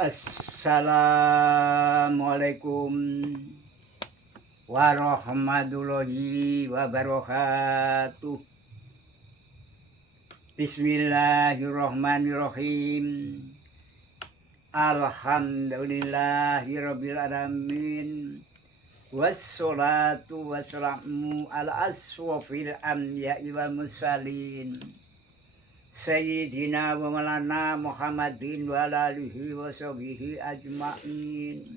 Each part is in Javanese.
Assalamualaikum warahmatullahi wabarakatuh. Bismillahirrahmanirrahim. Alhamdulillahirabbil alamin. Wassalatu wassalamu ala asrofil anbiya'i wal mursalin. Sayyidina wa maulana Muhammadin wa ala alihi wa sahbihi ajma'in.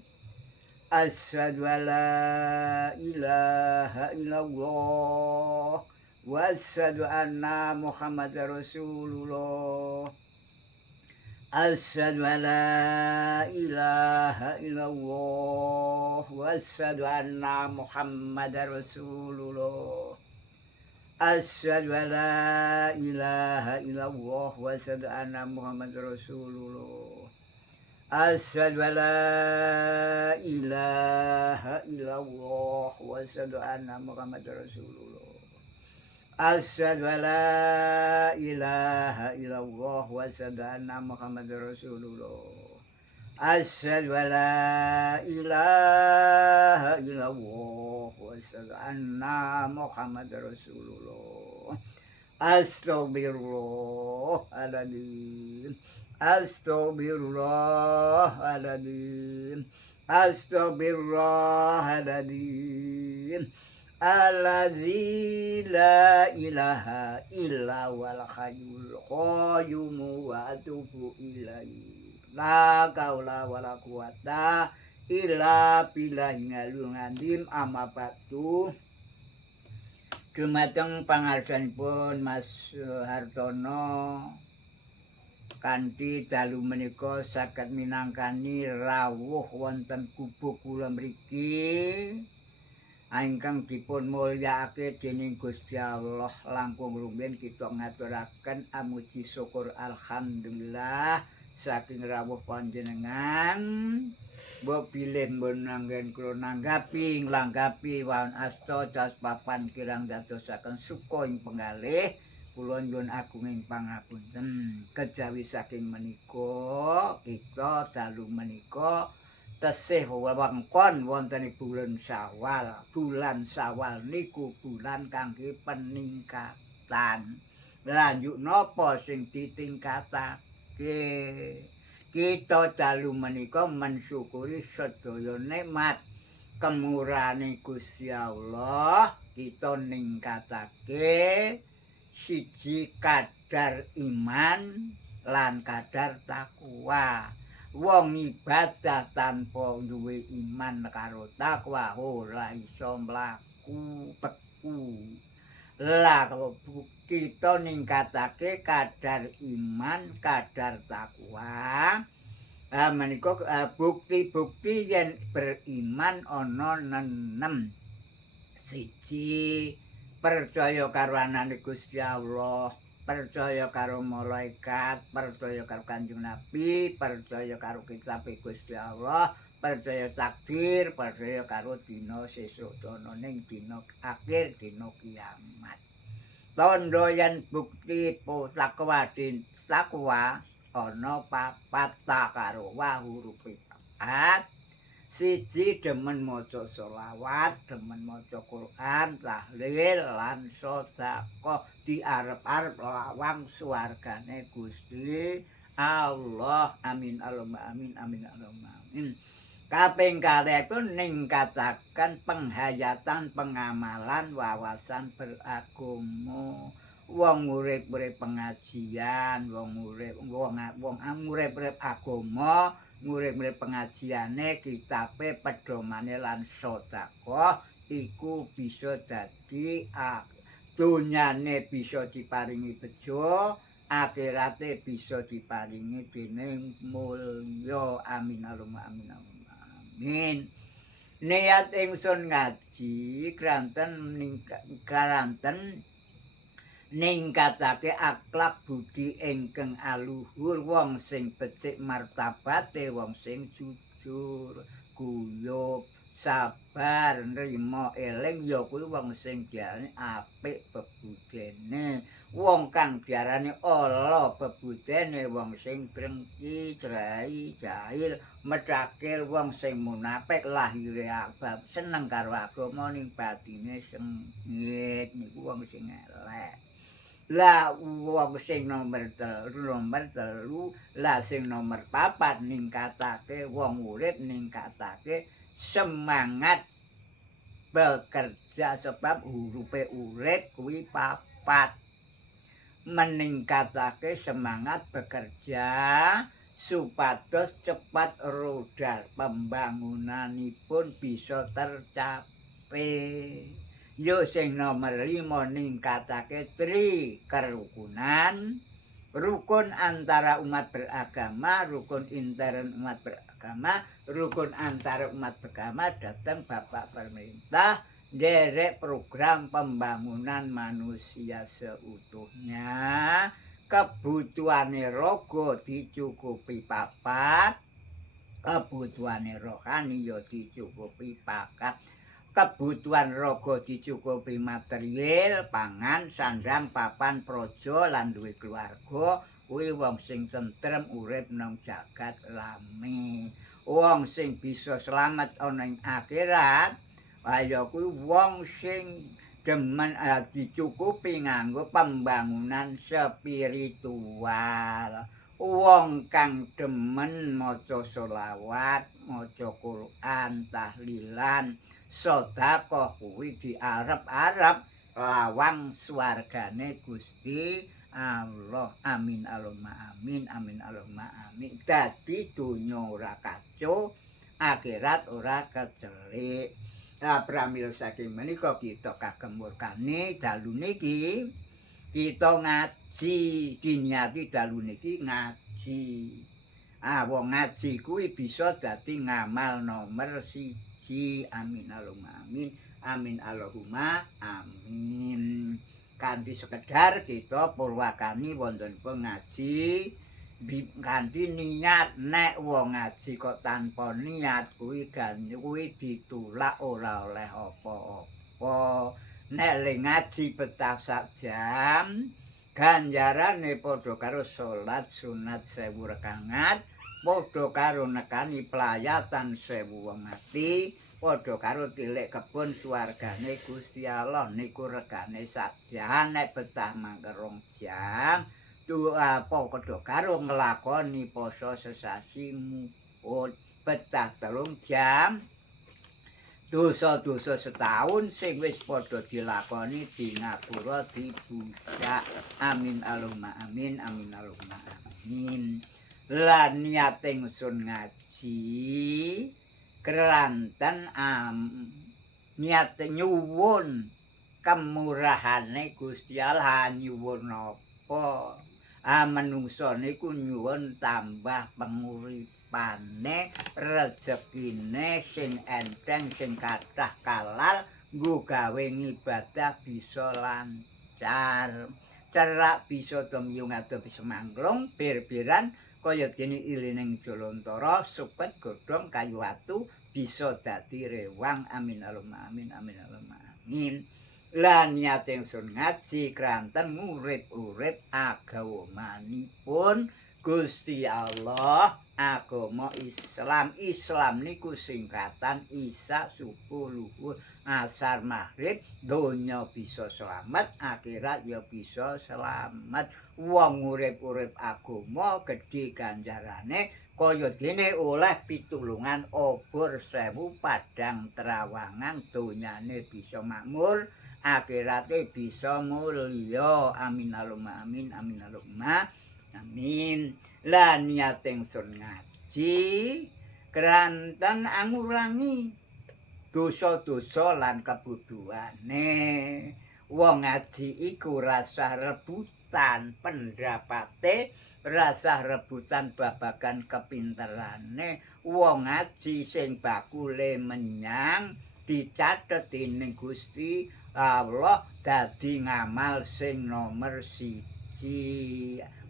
Asyhadu an la ilaha illallah wa asyhadu anna Muhammadar Rasulullah. Asyhadu an la ilaha illallah wa asyhadu anna Muhammadar Rasulullah. Asyhadu an la ilaha illallah wa asyhadu anna Muhammadar Rasulullah. Asyhadu an la ilaha illallah wa asyhadu anna Muhammadar Rasulullah. Asyhadu an la ilaha illallah wa asyhadu anna Muhammadar Rasulullah. Asyhadu an la ilaha illallah wa asyhadu anna Muhammadar Rasulullah. Astaghfirullahaladzim. Astaghfirullahaladzim. Astaghfirullahaladzim. Alladzi la ilaha illa wal hayyul qayyum wa atubu ilaihi. La kaula wala quwata illa billahil aliyyil azim. Amma ba'du. Dumateng pangarsanipun Mas Hartono kanthi dalu menika saged minangkani rawuh wonten gubuk kula mriki ingkang dipun mulyakake dening Gusti Allah. Langkung rumiyin kita ngaturaken amuji syukur alhamdulillah saking rawuh panjenengan. Mbok bilih mbon anggen kula nanggapi nglanggapi wan asta das papan kirang dadosaken suka ing penggalih kula nyuwun agunging pangapunten. Kejawi saking menika kita dalu menika tesih wewengkon wonten bulan Syawal. Bulan Syawal niku bulan kangge peningkatan. Lanjut napa sing ditingkatake? Kita dalu menika mensyukuri sedaya nikmat kemurahane Gusti Allah. Kita ningkatake siji kadar iman lan kadar takwa. Wong ibadah tanpa duwe iman karo takwa ora iso mlaku beku. Lah kita ningkatake kadar iman, kadar takwa. Menika bukti-bukti yen beriman ana 6. Siji, percaya karo anane Gusti Allah, percaya karo malaikat, percaya karo Kanjeng Nabi, percaya karo kitab Gusti Allah, percaya takdir, percaya karo dina sesuk dana ning dina akhir, dina kiamat. Tandha yen bukti takwa ana papat karo huruf papat. Siji demen maca selawat, demen maca Quran, tahlil lan sedekah diarep-arep lawang swargane Gusti Allah. Amin Allahumma amin amin Allahumma amin. Kaping kalih iku ningkataken penghayatan pengamalan wawasan beragama. Wong urip-urip pengajian, wong urip agama, urip pengajiane, kitabe, pedomane lan sedekah iku bisa dadi donyane bisa diparingi bejo, akhirate bisa diparingi dening mulya. Amin Allahumma amin Allahumma amin. Niat ingsun ngaji karanten ningkatake akhlak budi ingkang aluhur, wong sing becik martabate, wong sing jujur, guyub, sabar, nrimo eling ya kuwi wong sing diarani apik bebudene. wong kang diarani ala bebudene wong sing drengki jrai jahil medakil wong sing munafik lahire abab seneng karo agama ning batine sengit niku wong sing elek. Lah wong sing nomor telu, lah sing nomor 4 ningkatake wong urip ningkatake semangat bekerja sebab hurufe urip kuwi 4 meningkatake semangat bekerja supados cepat roda pembangunanipun bisa tercapai. Yo sing nomor 5 ningkatake kerukunan, rukun antara umat beragama, rukun intern umat beragama, rukun antara umat beragama datang Bapak Pemerintah derek program pembangunan manusia seutuhnya. Kebutuhane rogo dicukupi 4, kebutuhane rohani yo dicukupi 4. Kebutuhan rogo dicukupi material, pangan, sandang, papan, praja lan duwe keluarga, kuwi wong sing tentrem urip nang jagat rame. Wong sing bisa selamat ana ing akhirat, kaya kuwi wong sing demen dicukupi nganggo pembangunan spiritual. Wong kang demen maca selawat, maca Quran, tahlilan, sedekah kuwi diarep-arep lawang swargane Gusti Allah. Amin Allahumma amin, amin Allahumma amin. Dadi donya ora kacau, akhirat ora kecelik. Pramila saking menika kita kagem murkane dalu niki kita ngaji, diniati dalu niki ngaji. Wong ngaji kuwi bisa dadi ngamal nomor 1. Amin Allahumma amin, amin Allahumma amin. Kanthi sekedar kita purwakani wontenipun ngaji kanthi niat, nek wong ngaji kok tanpa niat kuwi ditulak ora oleh apa-apa. Nek le ngaji betah sak jam ganjarane padha karo salat sunat 1000 rakaat, padha karo nekani pelayatan 1000 wong mati, padha karo tilik kebon swargane Gusti Allah niku regane sak jam, nek betah mangke 2 jam. Padha karo nglakoni poso sesasi muput betah 3 jam. Dosa-dosa setahun sing wis padha dilakoni di ngapura dibujak. Amin Allahumma amin, amin Allahumma amin. Lan niat ingsun ngaji keranten niat nyuwun kemurahane Gusti Allah nyuwun apa? Manungsa niku nyuwun tambah penguripane, rezekine sing enteng, sing kathah kalal, nggo gawe ngibadah bisa lancar. Cerak bisa tumiyung ado bisa mangklung, bir-biran kaya dene ilining Jolontara, supet godhong kayu watu bisa dadi rewang. Amin Allahumma amin, amin Allahumma amin. Lan niat ingsun ngaji kranten ngurip-urip agamanipun Gusti Allah, agama Islam. Islam niku singkatan Isya, subuh, luhur, asar, maghrib, donya bisa selamat, akhirat ya bisa selamat. Wong urip-urip agama gedhe ganjarane kaya dene oleh pitulungan obor 1000 padang trawangan, donyane bisa makmur, akhirate bisa mulya. Amin Allahumma amin, amin Allahumma amin. Lan niat ingsun ngaji kranten ngurangi dosa-dosa lan kebodohane. Wong ngaji iku rasa rebutan pendapate, rasa rebutan babagan kepinterane. Wong ngaji sing bakule menyang dicatet dening Gusti Allah dadi ngamal sing nomor 1.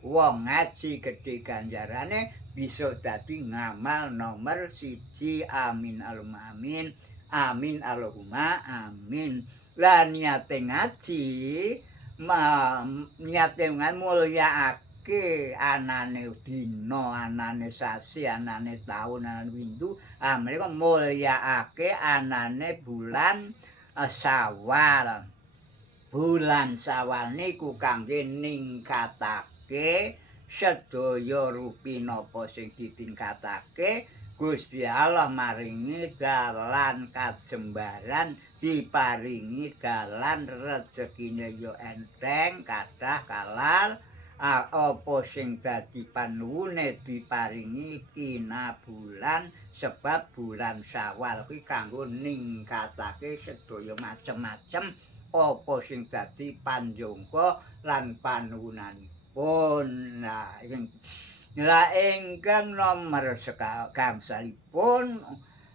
Wong ngaji gedhe ganjarane bisa dadi ngamal nomor 1. Amin Allahumma amin, amin Allahumma amin. Lah niate ngaji niate mulyakake anane dina, anane sasi, anane taun, anane windu, mereka mulyakake anane bulan Syawal. Bulan Syawal niku kangge ningkatake sedaya rupi napa sing ditingkatake Gusti Allah maringi dalan kajembaran diparingi dalan rezekine yo enteng kathah kalal apa sing dadi panuwune diparingi kinabulan sebab bulan Syawal kuwi kanggo ningkatake sedaya macem-macem apa sing dadi panjangka lan panuwunanipun. Lah ingkang nomor gangsalipun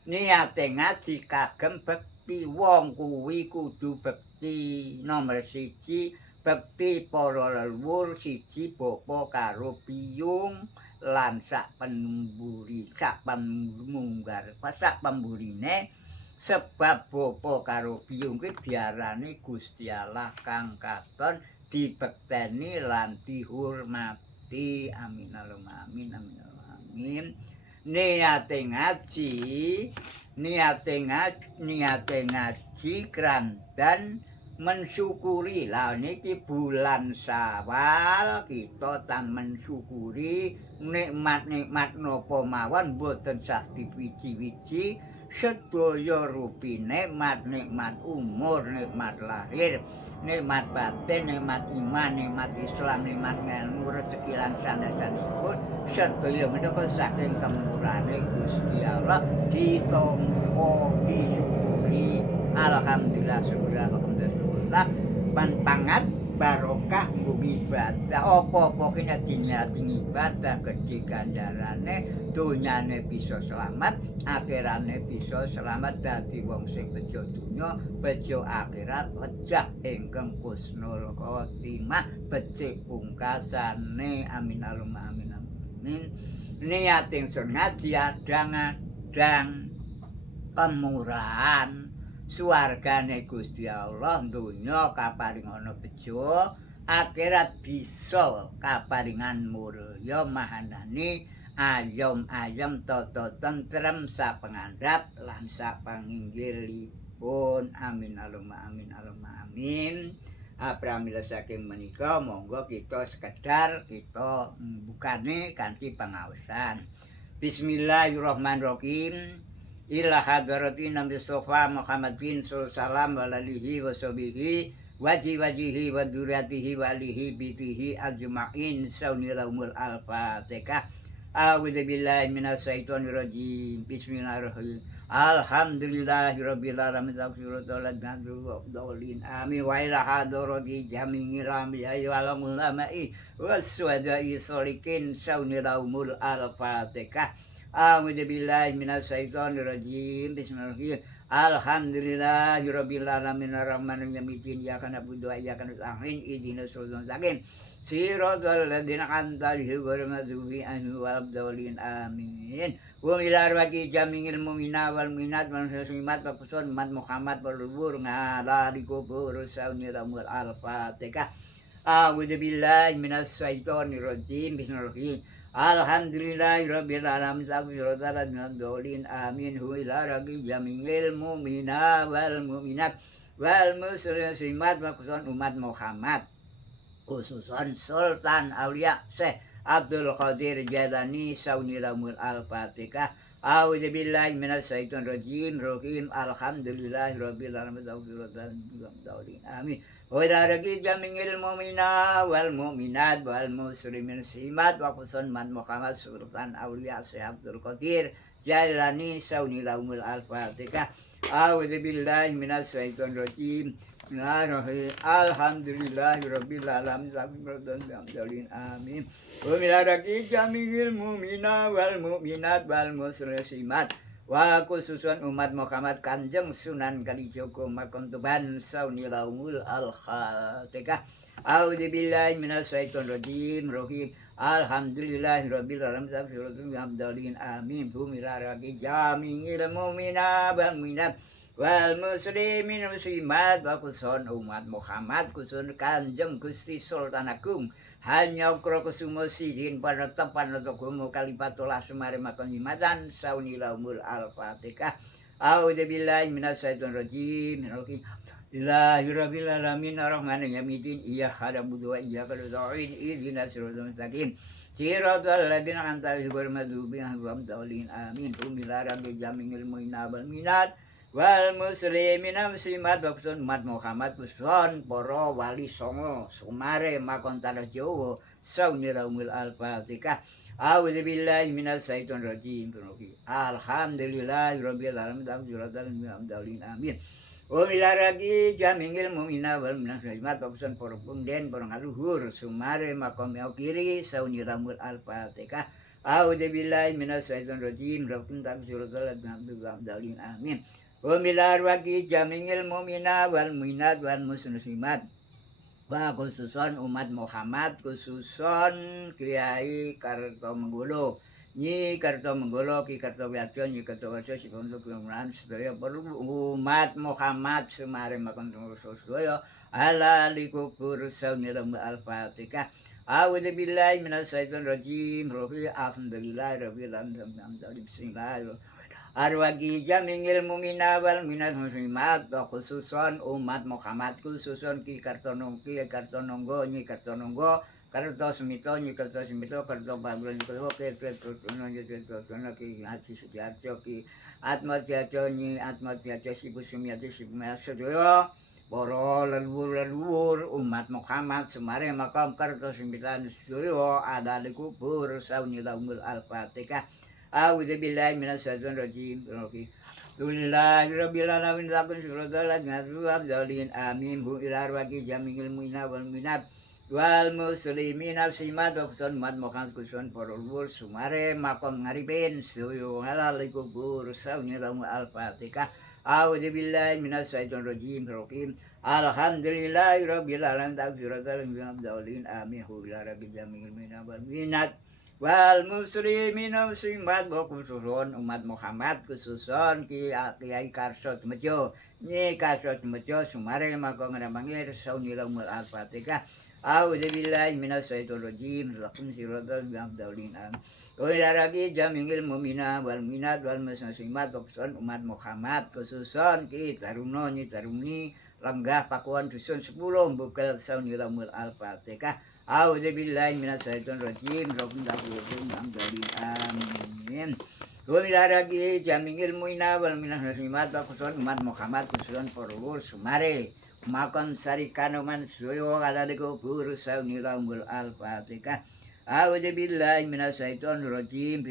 niate ngaji kagem bekti wong kuwi kudu bekti nomor siji bekti para leluhur siji bapa karo biyung lan sak pemburine sebab bapa karo biyung kuwi diarani Gusti Allah kang katon dibekteni lan dihormati. Amin Allahumma amin amin Allahumma amin. Niate ngaji krandan mensyukuri. Lah niki bulan Syawal kita tan mensyukuri nikmat-nikmat napa mawon boten sah diwiji-wiji sedaya rupi nikmat umur, nikmat lahir, nikmat batin, nikmat iman, nikmat Islam, nikmat ilmu, rezeki lan sanes-sanesipun sedaya menika saking kemurahane Gusti Allah ditampa disyukuri. Alhamdulillah syukur alhamdulillah panpangat barokah bumi ibadah apa-apa kena diniati ibadah gedhe ganjarane donyane bisa selamat akhirane bisa selamat dadi wong sing bejo donya bejo akhirat wejah ingkang husnul khotimah becik pungkasane amin Allahumma amin amin. Niat ingsun ngaji adang-adang kemurahan suwargane Gusti Allah donya kaparingana bejo akhirat bisa kaparingan mulya mahanani ayom-ayom tata tentrem sapangandhap lan sapanginggilipun amin Allahumma amin Allahumma amin. Pramila saking menika monggo kita sekedar kita bukane kanthi pangaosan. Bismillahirrahmanirrahim. Ila hadratin Nabi Mustafa Muhammad bin sallam wa alihi wa sahbihi wajihi wa dzurriyyatihi wa alihi bitihi ajma'in saunilahumul al-fatihah. A'udzu billahi minasyaitonir rajim. Bismillahirrahmanirrahim. Alhamdulillahirabbil alamin dzallin amin wa ila hadrati jami'il anbiya'i wal ulama'i wassuhada'i sholihin saunilahumul al-fatihah. A'udzu billahi minasyaitonir rajim. Bismillahirrahmanirrahim. Alhamdulillahirabbil alamin arrahmanir rahim iyyaka na'budu wa iyyaka nasta'in ihdinas siratal mustaqim siratal ladzina an'amta 'alaihim ghairil maghdubi 'alaihim waladdallin amin. Wa ila arwati jamil mu'minat wal mu'minat wal muslimat wa qusun Muhammad berlubur ngalari kubur saunilahumul al-fatihah. A'udzu billahi minasyaitonir rajim. Bismillahirrahmanirrahim. Alhamdulillahirabbil alamin dzallin amin ila rabbil jamil mu'minat wal mu'minat wal muslimat wa qusun umat Muhammad khususan Sultan Aulia Syekh Abdul Qadir Jailani saunilahumul al-fatihah. A'udzu billahi minasyaitonir rajim. Alhamdulillahirabbil alamin dzallin amin. Wa ila rabbil jamil mu'minat wal mu'minat wal muslimin simat wa qusun Muhammad Sultan Aulia Syekh Abdul Qadir Jailani saunilahumul al-fatihah. A'udzu billahi minasyaitonir rajim. Alhamdulillahirabbil alamin dzallin amin. Wa ila rabbil jamil mu'minat wal mu'minat wal muslimat wa khususan umat Muhammad Kanjeng Sunan Kalijaga Makam Tuban saunilahumul al-fatihah. A'udzu billahi minasyaitonir rajim. Alhamdulillahirabbil alamin dzallin amin. Ila rabbil jamil mu'minat wal mu'minat wal muslimin muslimat wa khususon umat Muhammad khususon Kanjeng Gusti Sultan Agung Hanyokro Kusumo Sidin Panata Panata Kumu Kalipatullah Sumari Makon Himadan Saunila Umul Al-Fatihah A'udzu billahi minasyaitonir rajim Bismillahirrahmanirrahim Ar-Rahmanir Rahim Iyyaka na'budu wa iyyaka nasta'in ihdinas siratal mustaqim siratal ladzina an'amta 'alaihim ghairil maghdubi 'alaihim waladdallin amin Ila rabbil jamil mu'minina wal minat wal muslimina muslimat wa khususun umat Muhammad khususun para wali songo sumare makon tanah Jawa sauniraumul al-fatihah a'udzu billahi minasyaitonir rajim alhamdulillahirabbil alamin amin Umilaragi jamingil mumina wal minasyimat wakusan para punden para ngaluhur sumare makom kiri sauniramul al-fatihah a'udzu billahi minasyaitonir rajim rabbun ta'ala dalin amin Umilaragi jamingil mumina wal minat wal muslimat wa khususon umat Muhammad khususon Kiai Kartomenggolo Nyi Kartomenggolo Ki Kartowiarjo Nyi Kartowarjo Sipuntuk Kemuran sedaya umat Muhammad semare makon sedaya ala likubur saunirang al-fatihah a'udzu billahi minasyaitonir rajim alhamdulillahirabbil alamin bismillahirrahmanirrahim Arwagi jamingil mumina wal minat muslimat khususon umat Muhammad khususon Ki Kartononggo Nyi Kartononggo Karto Semito Nyi Karto Semito Karto Bagro Nyi Karto Ki Haji Sudiarjo Ki Atma Tiajo Nyi Atma Tiajo Sibu Sumiati Sibu Sedaya para leluhur umat Muhammad semare makam Karto Sembilan sedaya ada di kubur saunila umul al-fatihah A'udzu billahi minasyaitonir rajim. Alhamdulillahirabbil alamin lakun syukurallah dzalin amin bu ila arwaqi jamil mu'mina wal minat wal muslimin al-simat wa kusun mat mokan kusun porulur sumare makom ngaripin suyu halaliku kubur sauniramu al-fatihah A'udzu billahi minasyaitonir rajim. Alhamdulillahirabbil alamin dzalin amin bu ila arwaqi jamil mu'mina wal minat wal muslimin muslimat khususon umat Muhammad khususon Kiai Karso Temejo Nyi Karso Temejo sumare maka ngrembangir saunilumul al-fatihah a'udzu billahi minasyaitonir rajim lakum siratal mustaqim Ularagi jamingil mu'mina wal minat wal muslimat khususon umat Muhammad khususon Ki Taruno Nyi Taruni Lenggah Pakuan dusun 10 bukel saunilumul al-fatihah A'udzu billahi minasyaitonir rajim. Amin. Umilaragi jamingil mu'mina wal minasyimat wa khususon umat Muhammad khususon porulur sumare makon sarikanoman suyo ala kubur saunilumul al-fatihah A'udzu billahi minasyaitonir rajim.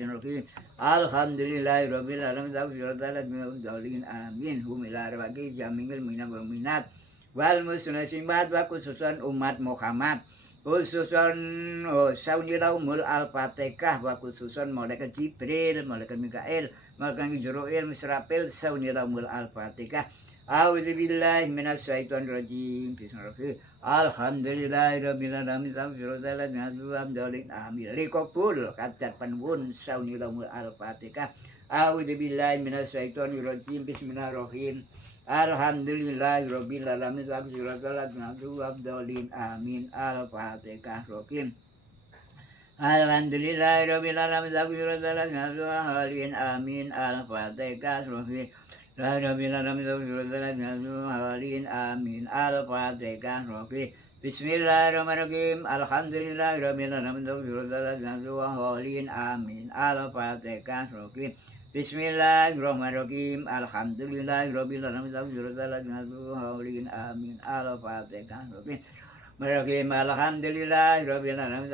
Alhamdulillahirabbil alamin amin. Umilaragi jamingil mu'mina wal minat wal muslimat wa khususon umat Muhammad khususon sauniraumul al-fatihah wa khususon malaikat Jibril, malaikat Mikail, malaikat Jibril, Misrafil sauniraumul al-fatihah a'udzu billahi minasyaitonir rajim bismillahirrahmanirrahim alhamdulillahirabbil alamin alhamdulillah amin likubul kacat panuwun sauniraumul al-fatihah a'udzu billahi minasyaitonir rajim bismillahirrahmanirrahim Alhamdulillahirabbil alamin amin al-fatihah Alhamdulillahirabbil alamin amin al-fatihah Rabbil alamin amin al-fatihah Bismillahirrahmanirrahim Alhamdulillahirabbil alamin amin al-fatihah Bismillahirrahmanirrahim Alhamdulillahirabbil alamin amin al-fatihah Bismillahirrahmanirrahim Alhamdulillahirabbil alamin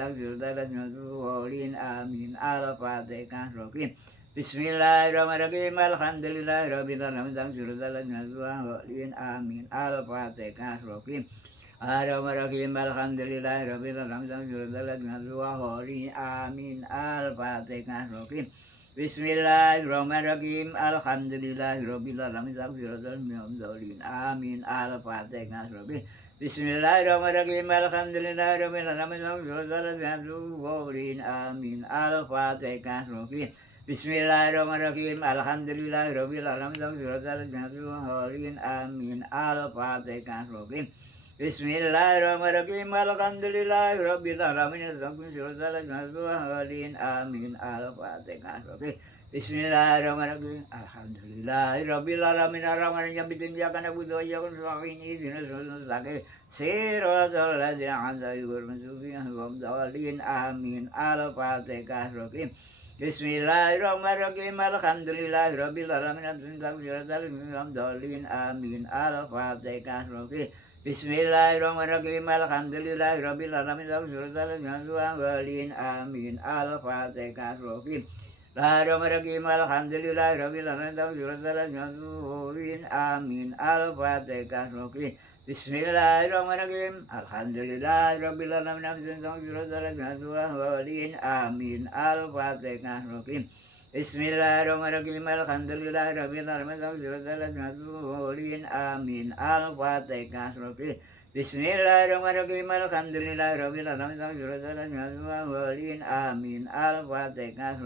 amin al-fatihah Bismillahirrahmanirrahim Alhamdulillahirabbil alamin amin al-fatihah Ar-Rahmanir-Rahim Alhamdulillahirabbil alamin amin al-fatihah Bismillahirrahmanirrahim Alhamdulillahirabbil alamin amin al-fatihah Bismillahirrahmanirrahim Alhamdulillahirabbil alamin amin al-fatihah Bismillahirrahmanirrahim. Alhamdulillahirabbil alamin. Amin. Al-Fatihah. Bismillahirrahmanirrahim. Alhamdulillahirabbil alamin. Amin. Al-Fatihah. Bismillahirrahmanirrahim. Alhamdulillahirabbil alamin. Arrahmanirrahim. Iyyaka na'budu wa iyyaka nasta'in. Ihdinas siratal ladzina an'amta alaihim. Amin. Al-Fatihah. Bismillahirrahmanirrahim. Alhamdulillahirabbil alamin. Amin. Al-Fatihah. Bismillahirrahmanirrahim. Alhamdulillahirabbil alamin. Amin. Al-Fatihah. Bismillahirrahmanirrahim. Alhamdulillahirabbil alamin. Amin. Al-Fatihah. Bismillahirrahmanirrahim. Alhamdulillahirabbil alamin. Amin. Al-Fatihah. Bismillahirrahmanirrahim. Alhamdulillahirabbil alamin. Amin. Al-Fatihah. Bismillahirrahmanirrahim. Alhamdulillahirabbil alamin. Amin. Al-Fatihah. Bismillahirrahmanirrahim. Alhamdulillahirabbil alamin. Amin. Al-Fatihah. Bismillahirrahmanirrahim. Alhamdulillahirabbil alamin. Amin. Al-Fatihah.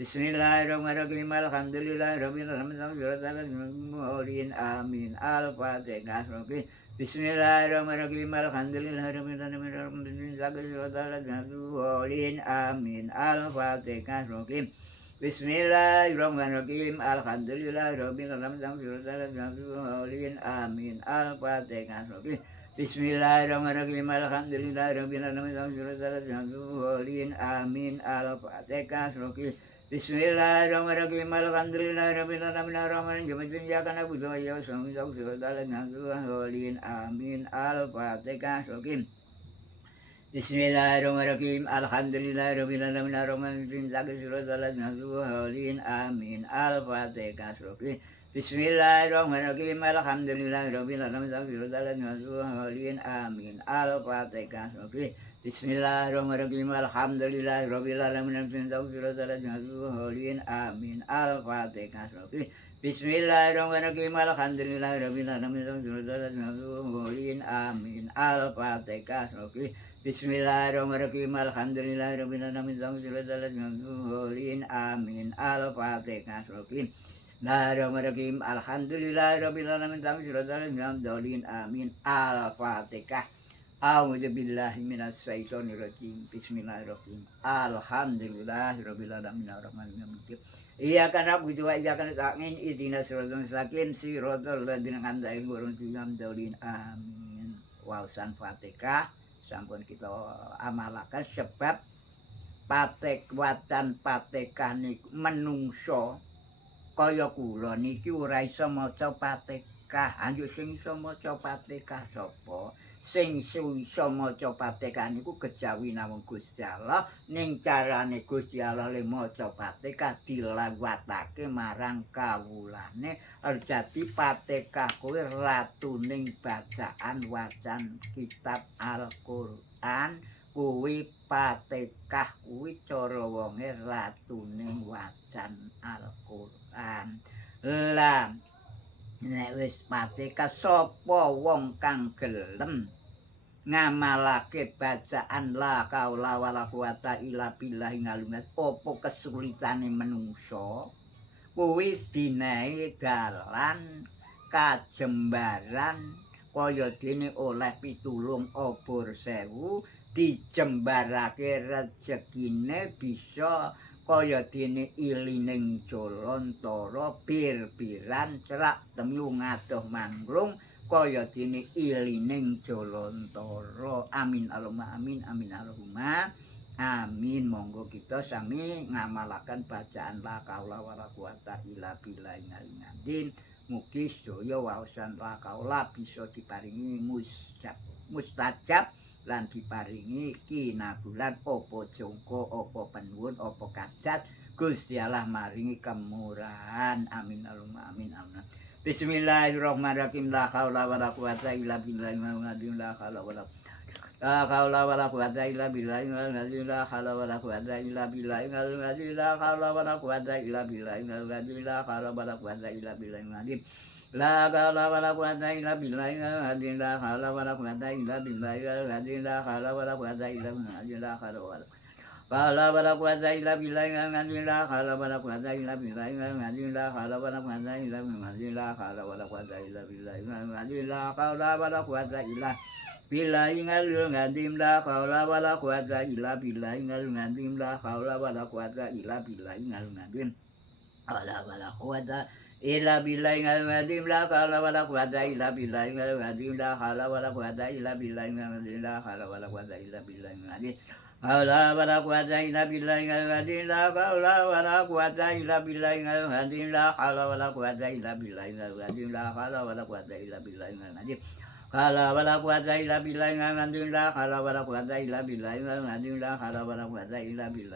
Bismillahirrahmanirrahim. Alhamdulillahirabbil alamin. Amin. Al-Fatihah. Bismillahirrahmanirrahim. Alhamdulillahirabbil alamin. Amin. Al-Fatihah. Bismillahirrahmanirrahim. Alhamdulillahirabbil alamin. Arrahmanirrahim. Iyyaka na'budu wa iyyaka nasta'in. Amin. Al-Fatihah. Bismillahirrahmanirrahim. Alhamdulillahirabbil alamin. Arrahmanirrahim. Amin. Al-Fatihah. Bismillahirrahmanirrahim. Alhamdulillahirabbil alamin. Amin. Al-Fatihah. Bismillahirrahmanirrahim. Alhamdulillahirabbil alamin. Amin. Al-Fatihah. Bismillahirrahmanirrahim. Alhamdulillahirabbil alamin. Amin. Al-Fatihah. Bismillahirrahmanirrahim. Alhamdulillahirabbil alamin. Amin. Al-Fatihah. Bismillahirrahmanirrahim. Alhamdulillahirabbil alamin. Amin. Al-Fatihah. A'udzubillahi minasyaitonir rajim. Bismillahirrahmanirrahim. Alhamdulillahirabbil alamin. Arrahmanirrahim. Iyyaka na'budu wa iyyaka nasta'in. Ihdinas siratal mustaqim. Siratal ladzina an'amta alaihim. Amin. Waosan Fatihah sampun kita amalaken sebab patekwatan Fatihah niku menungso kaya kula niki ora iso maca Fatihah. Anjuk sing iso maca Fatihah sapa? Sing iso maca Fatihah niku kejawi namung Gusti Allah. Ning carane Gusti Allah le maca Fatihah dilawatake marang kawulane. Dadi Fatihah kuwi ratuning bacaan wacan kitab Al-Qur'an. Kuwi Fatihah kuwi cara wonge ratuning wacan Al-Qur'an. Lah nek wis Fatihah sapa wong kang gelem ngamalake bacaan la kaula wala quwata illa billahi ngalimat apa kesulitane menungso kuwi dinehi dalan kajembaran kaya dene oleh pitulung obor sewu dijembarake rejekine bisa kaya dene ilining jolontara bir-biran cerak temyu ngadoh mangrung kaya dene ilining jolontara. Amin Allahumma amin. Amin Allahumma amin. Monggo kita sami ngamalaken bacaan la kaula wala quwata illa billahi al-azim. Mugi sedaya waosan la kaula bisa diparingi mustajab lan diparingi kinabulan apa jongko apa penuwun apa kajat Gusti Allah maringi kemurahan. Amin Allahumma amin. Amin. Bismillahirrahmanirrahim. La haula wala quwata illa billahi al-azim. La haula wala quwata illa billahi al-azim. La haula wala quwata illa billahi al-azim. La haula wala quwata illa billahi al-azim. La haula wala quwata illa billahi al-azim. La haula wala quwata illa billahi al-azim. La haula wala quwata illa billahi al-azim. La haula wala quwata illa billahi al-azim. La haula wala Kala wala kuwata illa billahi al-azimillah. Kala wala kuwata illa billahi al-azimillah. Kala wala kuwata illa billahi. Kala wala kuwata illa billahi al-azimillah. Kala wala kuwata illa billahi al-azimillah. Kala wala kuwata illa billahi al-azimillah. Kala wala kuwata illa billahi al-azim. Kala wala kuwata illa billahi al-azimillah. Kala wala kuwata illa billahi al-azimillah. Kala wala kuwata illa billahi al-azimillah. Kala wala kuwata illa billahi al-azim. Haula wala quwata illa billahi al-azim la haula wala quwata illa billahi al-azim la haula wala quwata illa billahi al-azim la haula wala quwata illa billahi al-azim haula wala quwata illa billahi al-azim la haula wala quwata illa billahi al-azim la haula wala quwata illa billahi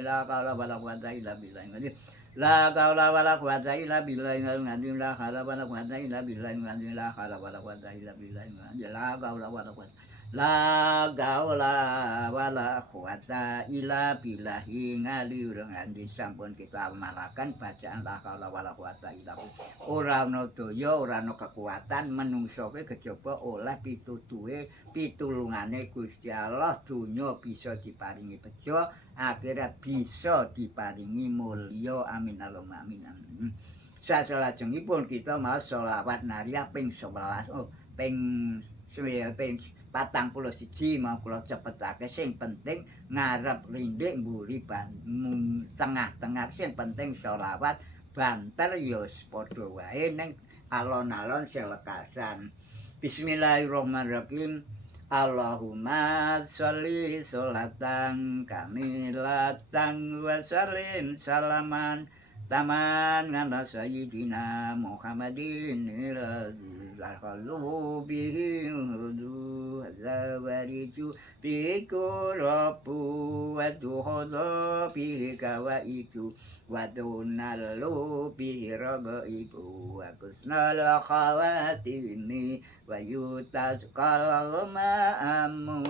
al-azim la haula wala quwata illa billahi al-azim la haula wala quwata illa billahi al-azim la haula wala quwata illa billahi al-azim la haula wala quwata illa billahi al-azim la haula wala quwata la gaula wala quwata illa billahi ngaliwurung andi sampun kita amalaken bacaan la gaula wala quwata illa ora ana daya ora ana kekuatan menungso kowe kejaba oleh pitutuhe pitulungane Gusti Allah donya bisa diparingi bejo akhirat bisa diparingi mulya amin Allahumma amin amin. Sasalajengipun kita mau sholawat nariyah ping 11 ping 41 mau kula cepetake sing penting ngarep rindik mburi tengah-tengah sing penting sholawat banter ya padha wae ning alon-alon selekasan. Bismillahirrahmanirrahim. Allahumma sholli sholatan kamilatan wa sallim salaman taman ngana sayyidina Muhammadin Lalu bihi hudu zawaritu biku rabu wadu hodo bihi kawa itu wadu nalu bihi robo ibu wakusnal khawatini wayutas kalau ma'amu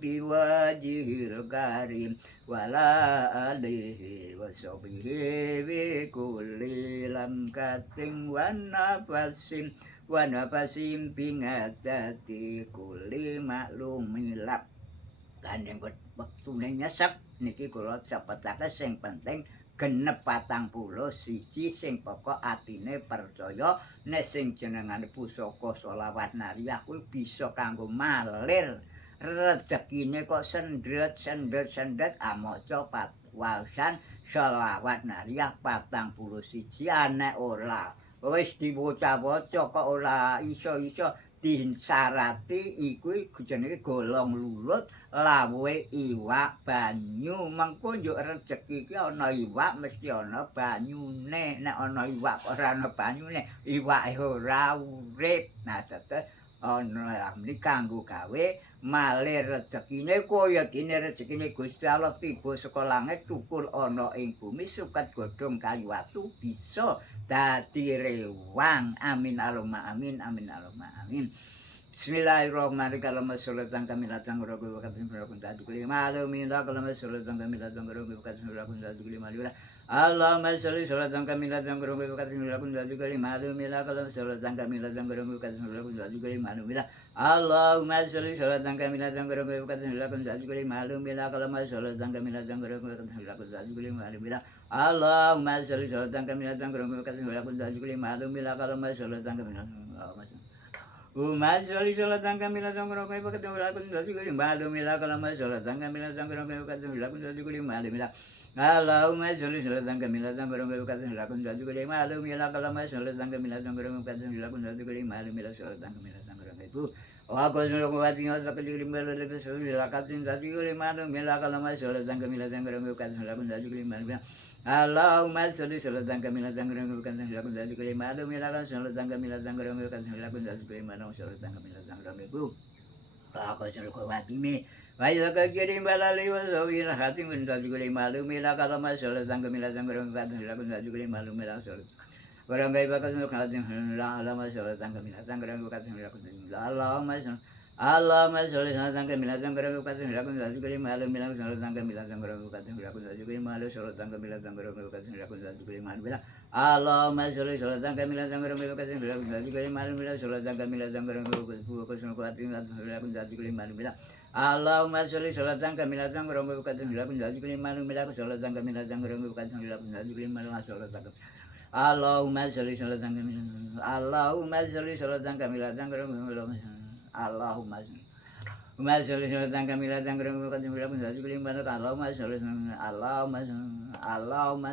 biwajihil karim wala alihi wasobihi bikulli lam kating wanafasim wanafasim pingatati kuli maklumilap kan yang wektune nyesek niki kula cepetake sing penting genep 41 sing pokok atine percaya nek sing jenengane pusaka sholawat nariyah kuwi bisa kanggo malir rezekine kok sendet amaca waosan sholawat nariyah 41 nek ora wis diwaca-waca kok ora iso-iso disarati iku jenenge golong lulut lawuhe iwak banyu mengko yo rejeki iki ana iwak mesti ana banyune nek ana iwak ora ana banyune iwake ora urip nah tetes ana mriki kanggo gawe malir rezekine kaya dene rezekine Gusti Allah tiba saka langit tukul ana ing bumi suket godhong kayu watu bisa dadi rewang amin Allahumma amin amin Allahumma amin. Bismillahirrahmanirrahim. Allahumma sholli ala kamilatan wa rabbil waqtin wa kunta tukli ma'lumin Allahumma sholli ala kamilatan wa rabbil waqtin wa kunta tukli ma'lumin Allahumma sholli ala kamilatan wa rabbil waqtin wa kunta tukli ma'lumin Allahumma sholli ala kamilatan wa rabbil waqtin wa kunta tukli ma'lumin Allahumma sholli ala kamilatan wa rabbil waqtin wa kunta tukli ma'lumin Allahumma sholli ala kamilatan wa rabbil waqtin wa kunta tukli ma'lumin Allahumma sholli ala kamilatan wa rabbil waqtin wa kunta tukli ma'lumin Allahumma sholli ala kamilatan Umat sholli sholatan kamilatan wa rabbil waqtin wa kunta tukli ma'lumin Allahumma sholli ala kamilatan wa rabbil waqtin wa kunta tukli ma'lumin Allahumma sholli sholatan kamilatan wa rabbil waqtin wa kunta tukli ma'lumin Allahumma sholli ala kamilatan wa rabbil waqtin wa kunta tukli ma'lumin sholatan kamilatan wa rabbil wa qul quwwati wa taqdir bil rasul lakatin tadil ma'lum Allahumma sholli ala kamilatan wa rabbil waqtin wa kunta tukli ma'lumin Allahumma sholli sholatan kamilatan wa rabbil waqtin wa kunta tukli ma'lumin Allahumma sholli kamilatan wa rabbil waqtin wa kunta tukli ma'lumin sholatan kamilatan wa rabbil Aku suruh kuatimi, baik kirim balali wasawir hati minta juga malu mila kalau masalah tangga mila tangga orang kata mila minta juga malu mila soal orang baik bakal suruh hati mila Allah masalah tangga mila tangga orang kata mila Allah masalah tangga mila tangga orang kata mila minta juga malu mila soal tangga mila tangga orang kata mila minta juga malu soal tangga mila tangga orang kata mila minta juga malu mila Allah masalah tangga mila tangga orang kata mila minta juga malu mila soal tangga mila tangga orang kata mila minta juga malu mila Allahumma sholli sholatan kamilatan wa buqatan ila bin zaji bin malu mila sholatan kamilatan wa buqatan ila bin zaji bin malu sholatan Allahumma sholli sholatan kamilatan Allahumma sholli sholatan kamilatan wa Allahumma Allahumma sholli sholatan kamilatan wa buqatan ila bin zaji bin malu Allahumma sholli Allahumma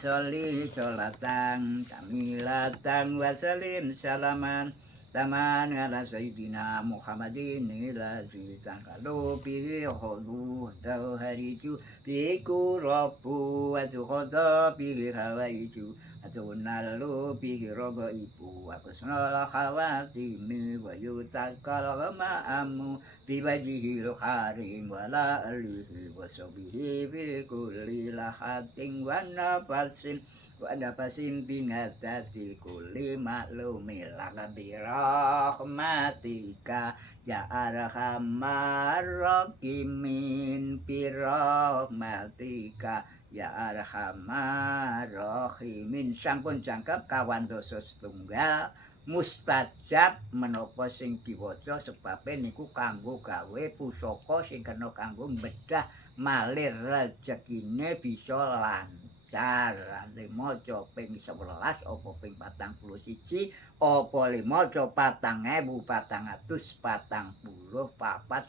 sholli sholatan kamilatan wa sallim salaman Taman ala Sayyidina Muhammadin ilazi tangkalu bihi khudu tauhariju bihi kurabu wa tukhoda bihi hawaiju atunalu bihi rogo ibu wa kusnala khawatimi wa yutakal ma'amu biwajihi luharim wa la alihi wa sobihi bi kulli lahatin wa nafasin Wada pasim bingatati kuli maklumi laka birahmatika ya arhamar rahimin birahmatika ya arhamar rahimin sampun jangkep kawan dosa setunggal mustajab menapa sing diwaca sebabe niku kanggo gawe pusaka sing kena kanggo bedah malir rezekine bisa lancar maca ping 11 apa ping 41 apa maca 4444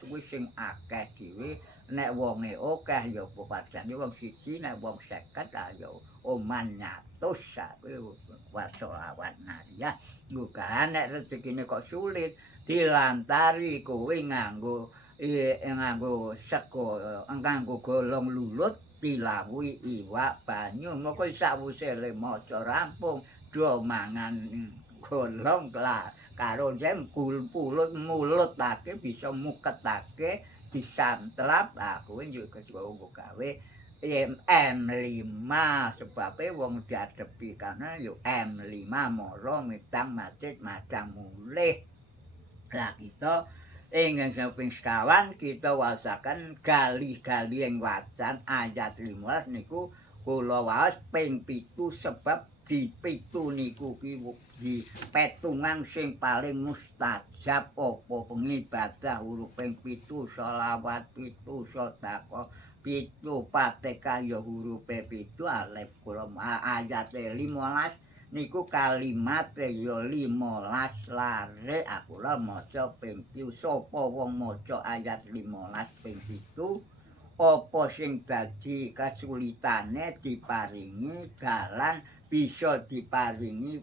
kuwi sing akeh dhewe nek wonge akeh ya padane wong siji nek wong 50 ya oman nyatus kuwi wasolawat ya bukan nek rezekine kok sulit dilantari kuwi nganggo sego nganggo golong lulut dilawuhi iwak banyu moko sawise le maca rampung do mangan golong karo jem pulut mulutake bisa muketake disantlap kuwi yo kecoba gawe M5 sebabe wong diadepi kana yo M5 mara mitang masjid madang mulih lah kita ingkang samping sekawan kita wasaken gali-gali ing wacan ayat 15 niku kula waos ping 7 sebab di 7 niku ki petungan sing paling mustajab apa pengibadah huruf ping 7 selawat 7 sedekah 7 Fatihah ya hurufe 7 alif lam ayat 15 niku kalimat ya 15 lare aku lah maca ping 7 sapa wong maca ayat 15 ping 7 apa sing dadi kasulitane diparingi dalan bisa diparingi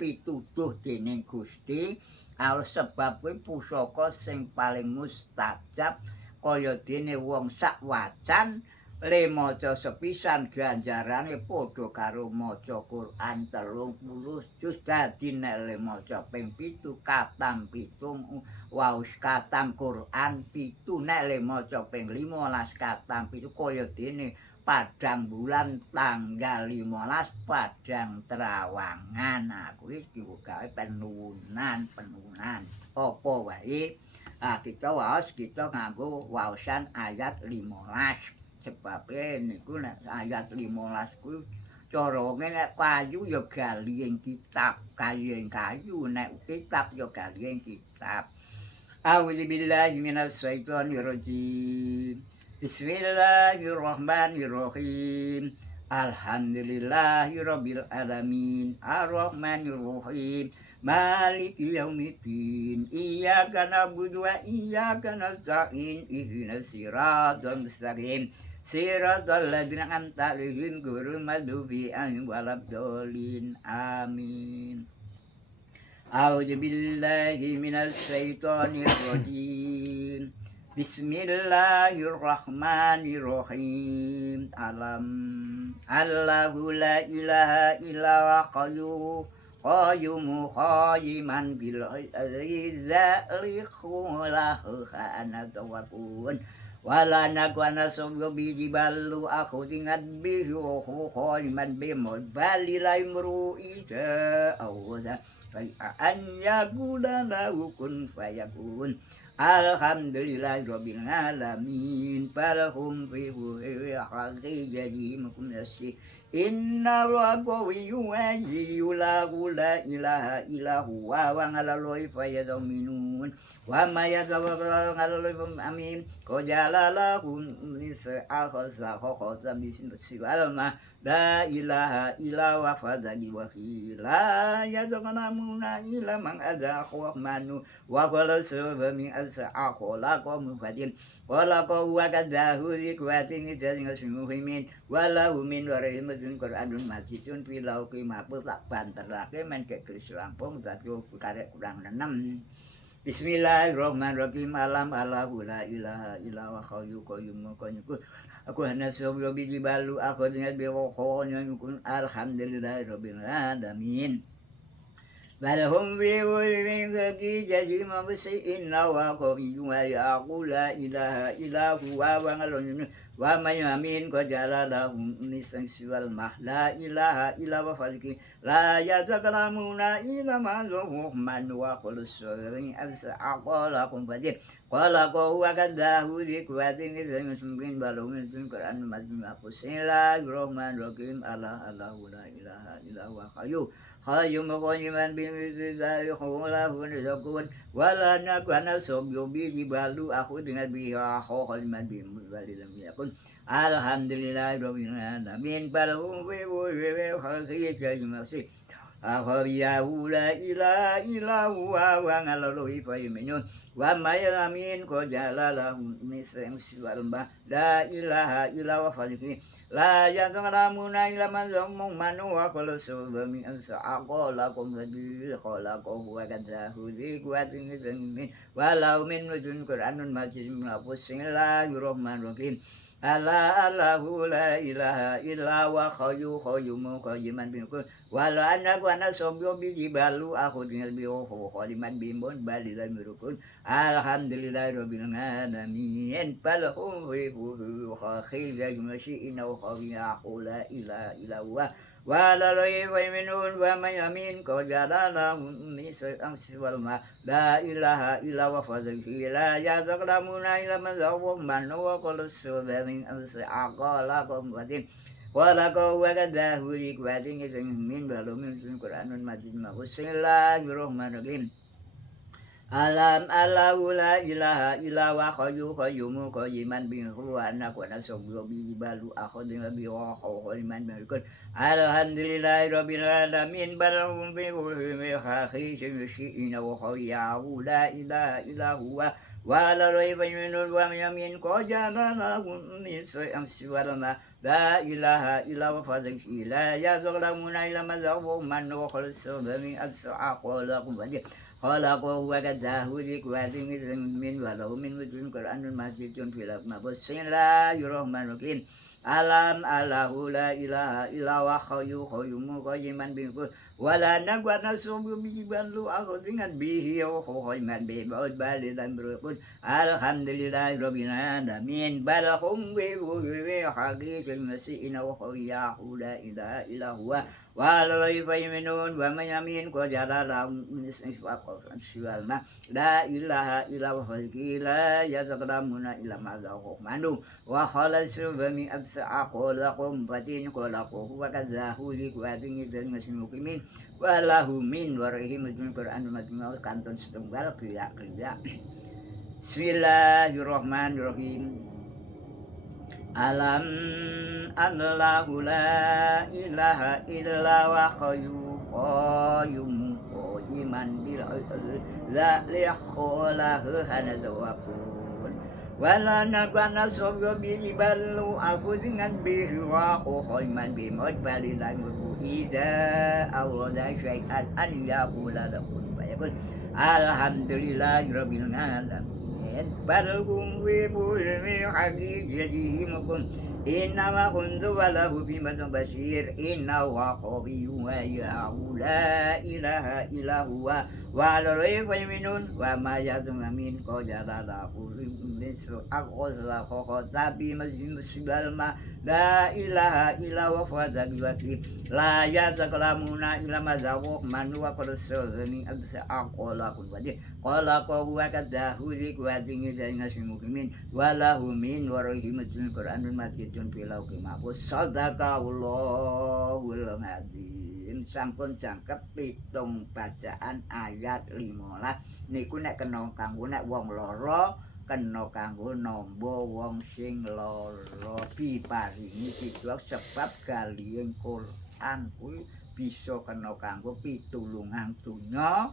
pituduh dening Gusti sebab kuwi pusaka sing paling mustajab kaya dene wong sak wacan le maca sepisan ganjarane padha karo maca Quran 30 juz dadi nek le maca ping 7 katam 7 waos katam Quran 7 nek le maca ping 15 katam 7 kaya dene padang bulan tanggal 15 padang trawangan kuwi digawe penunan apa wae kita waos kita nganggo waosan ayat 15 sebab niku nek ayat 15 kuwi cara nek kayu ya gali ing kitab kayu nek kitab ya gali ing kitab A'udzubillahi minasyaitonir rajim Bismillahirrahmanirrahim Alhamdulillahirabbil alamin arrahmanirrahim Maliki yaumiddin Iyyaka na'budu wa iyyaka nasta'in ihdinas siratal mustaqim Siratal ladzina an'amta 'alaihim ghairil maghdubi 'alaihim waladdallin amin A'udzubillahi minasyaitonir rajim Bismillahirrahmanirrahim Allahu la ilaha illa huwa qayyumu qayyiman bil izzalihu lahu anatawakun wala nakwana sabyo bijibalu aku tingat bihu qayyiman bimod balilai mru ida awza an yakuna lahu kun fayakun Alhamdulillahirabbil alamin balhum fi haqi jadi makum nasi Inna qawiyyun aziyyun la ilaha illa huwa wa 'alal ghaibi fayaminun wa ma yatawakkalu 'alal amin qad ja'alallahu nisa'akhaza khakhaza bismillahil la ilaha illa wa fadali wa la yadghanamuna illa man adakhu manu wa qala sabami as'aqala qawm fadil qala qawwa kadahu zikwatin idin asmuhimin walau min warahimatun qur'anun majidun filau qimapul tak banterake men ke Lampung dadi karek kurang 6. Bismillahirrahmanirrahim. Alam Allahu la ilaha illa wa khayyu qayyum qayyum. Aku hanya sebelum biji balu aku dengan bewokonya yukun alhamdulillahirabbil alamin. Balhum bi wajhin zaki jadi mabsi inna wa qayyum wa yaqul la ilaha illa huwa wa ngalun wa may amin qad jalalahum nisan siwal mahla ilaha illa wa falki la yatakalamuna illa ma man wa qulusurin asaqalakum fajir qala huwa kadahu zikwatin izin sumkin balungin sun Quran mazmum bismillahirrahmanirrahim Allahu la ilaha illa huwa qayyum qayyuman bi dzati khulahu nizakun wala nakana sobyobi balu aku dengan biha khaliman bi muzalilam yakun alhamdulillahirabbil alamin balhum bi khayyi kalimasi Akhariyahu la ilaha illa huwa wa ngalaluhi fayminun wa mayamin ko jalalahu misrem siwalma la ilaha illa wa faliki la yadramuna illa man zammun manu wa qala subami ansa aqala kum ladhi khalaqahu wa kadahu zikwatin min walau min nujun Qur'anun majid bismillahirrahmanirrahim Allahu la ilaha illa wa khayyu qayyum qayyiman binku wala anak wana sobyo bi balu aku tinggal bi khaliman bimbon balilan mirukun alhamdulillahirabbil alamin balhum fi khayya masyi'ina wa khayyahu la ilaha illa huwa wala minun wa mayamin qadala misal wal ma la ilaha illa wa fadhihi la yadqlamuna illa man zawwam man wa qala subhanin asaqala qawmatin wala qawwa kadahu likwatin min balumin Qur'anun majid bismillahirrahmanirrahim Alam Allahu la ilaha illa wa khayyu qayyum qayyiman bi huwa anaku nasobyo bi balu akhudin bi wa khayman barikun alhamdulillahirabbil alamin balhum bi khayyi shay'in wa khayyahu la ilaha illa huwa wa la rayba minhu wa yamin qajana lahum nisa'am siwalama la ilaha illa wa fadhihi la yazlamuna illa ma zawwam man wa khalasu bi as'aqalakum wajib Khalaqahu wa kadahu zikwatin min walau min wujudin Qur'anun majidun fil bismillahirrahmanirrahim Alam Allahu la ilaha illa wa khayyu qayyum qayyiman binku wala nagwana subu bi balu aku dengan bihi wa khayman bi baud balidan berukun alhamdulillahirabbil alamin balhum bi haqiqil masyi'ina wa khayyahu la ilaha illa huwa wala minun wa mayamin ko jalala siwalma la ilaha illa wa la yadramuna illa ma manu wa khalasu bami absa'aqalakum fatin qalaquhu wa kadzahu likwatin dan muslimin walahu min warahimatun Qur'an majmu' kantun setunggal kriya Bismillahirrahmanirrahim Alam Allahu la ilaha illa wa khayyu qayyum qayyiman bil la liakholahu hanazawakun wala nagwana sobyo bilibalu aku dengan biwa qayyiman bimod balilan ida awada syai'an an yakula lakun bayakun alhamdulillahirabbil alamin balhum bi haqiqi jadihim Inna kuntu walahu bimatun basir Inna wa qawiyu wa ya'u la ilaha illa huwa wa alaihi minun wa ma yadun amin qadala lahu bisu aqzla khotabi masjidal ma la ilaha illa wa fadhi wakil la yatakalamuna illa mazawu manu wa qursulni absa aqala kun wajib qala wa kadahu zikwatin dan nasimukimin walahu min warahimatul Qur'anul majid Jun pilau kimapus sadaqallahul azim Yasin sampun jangkep pitung bacaan ayat 15 niku nek kena kanggo nek wong lara kena kanggo namba wong sing lara diparingi pituwah sebab galihing Quran kuwi bisa kena kanggo pitulungan donya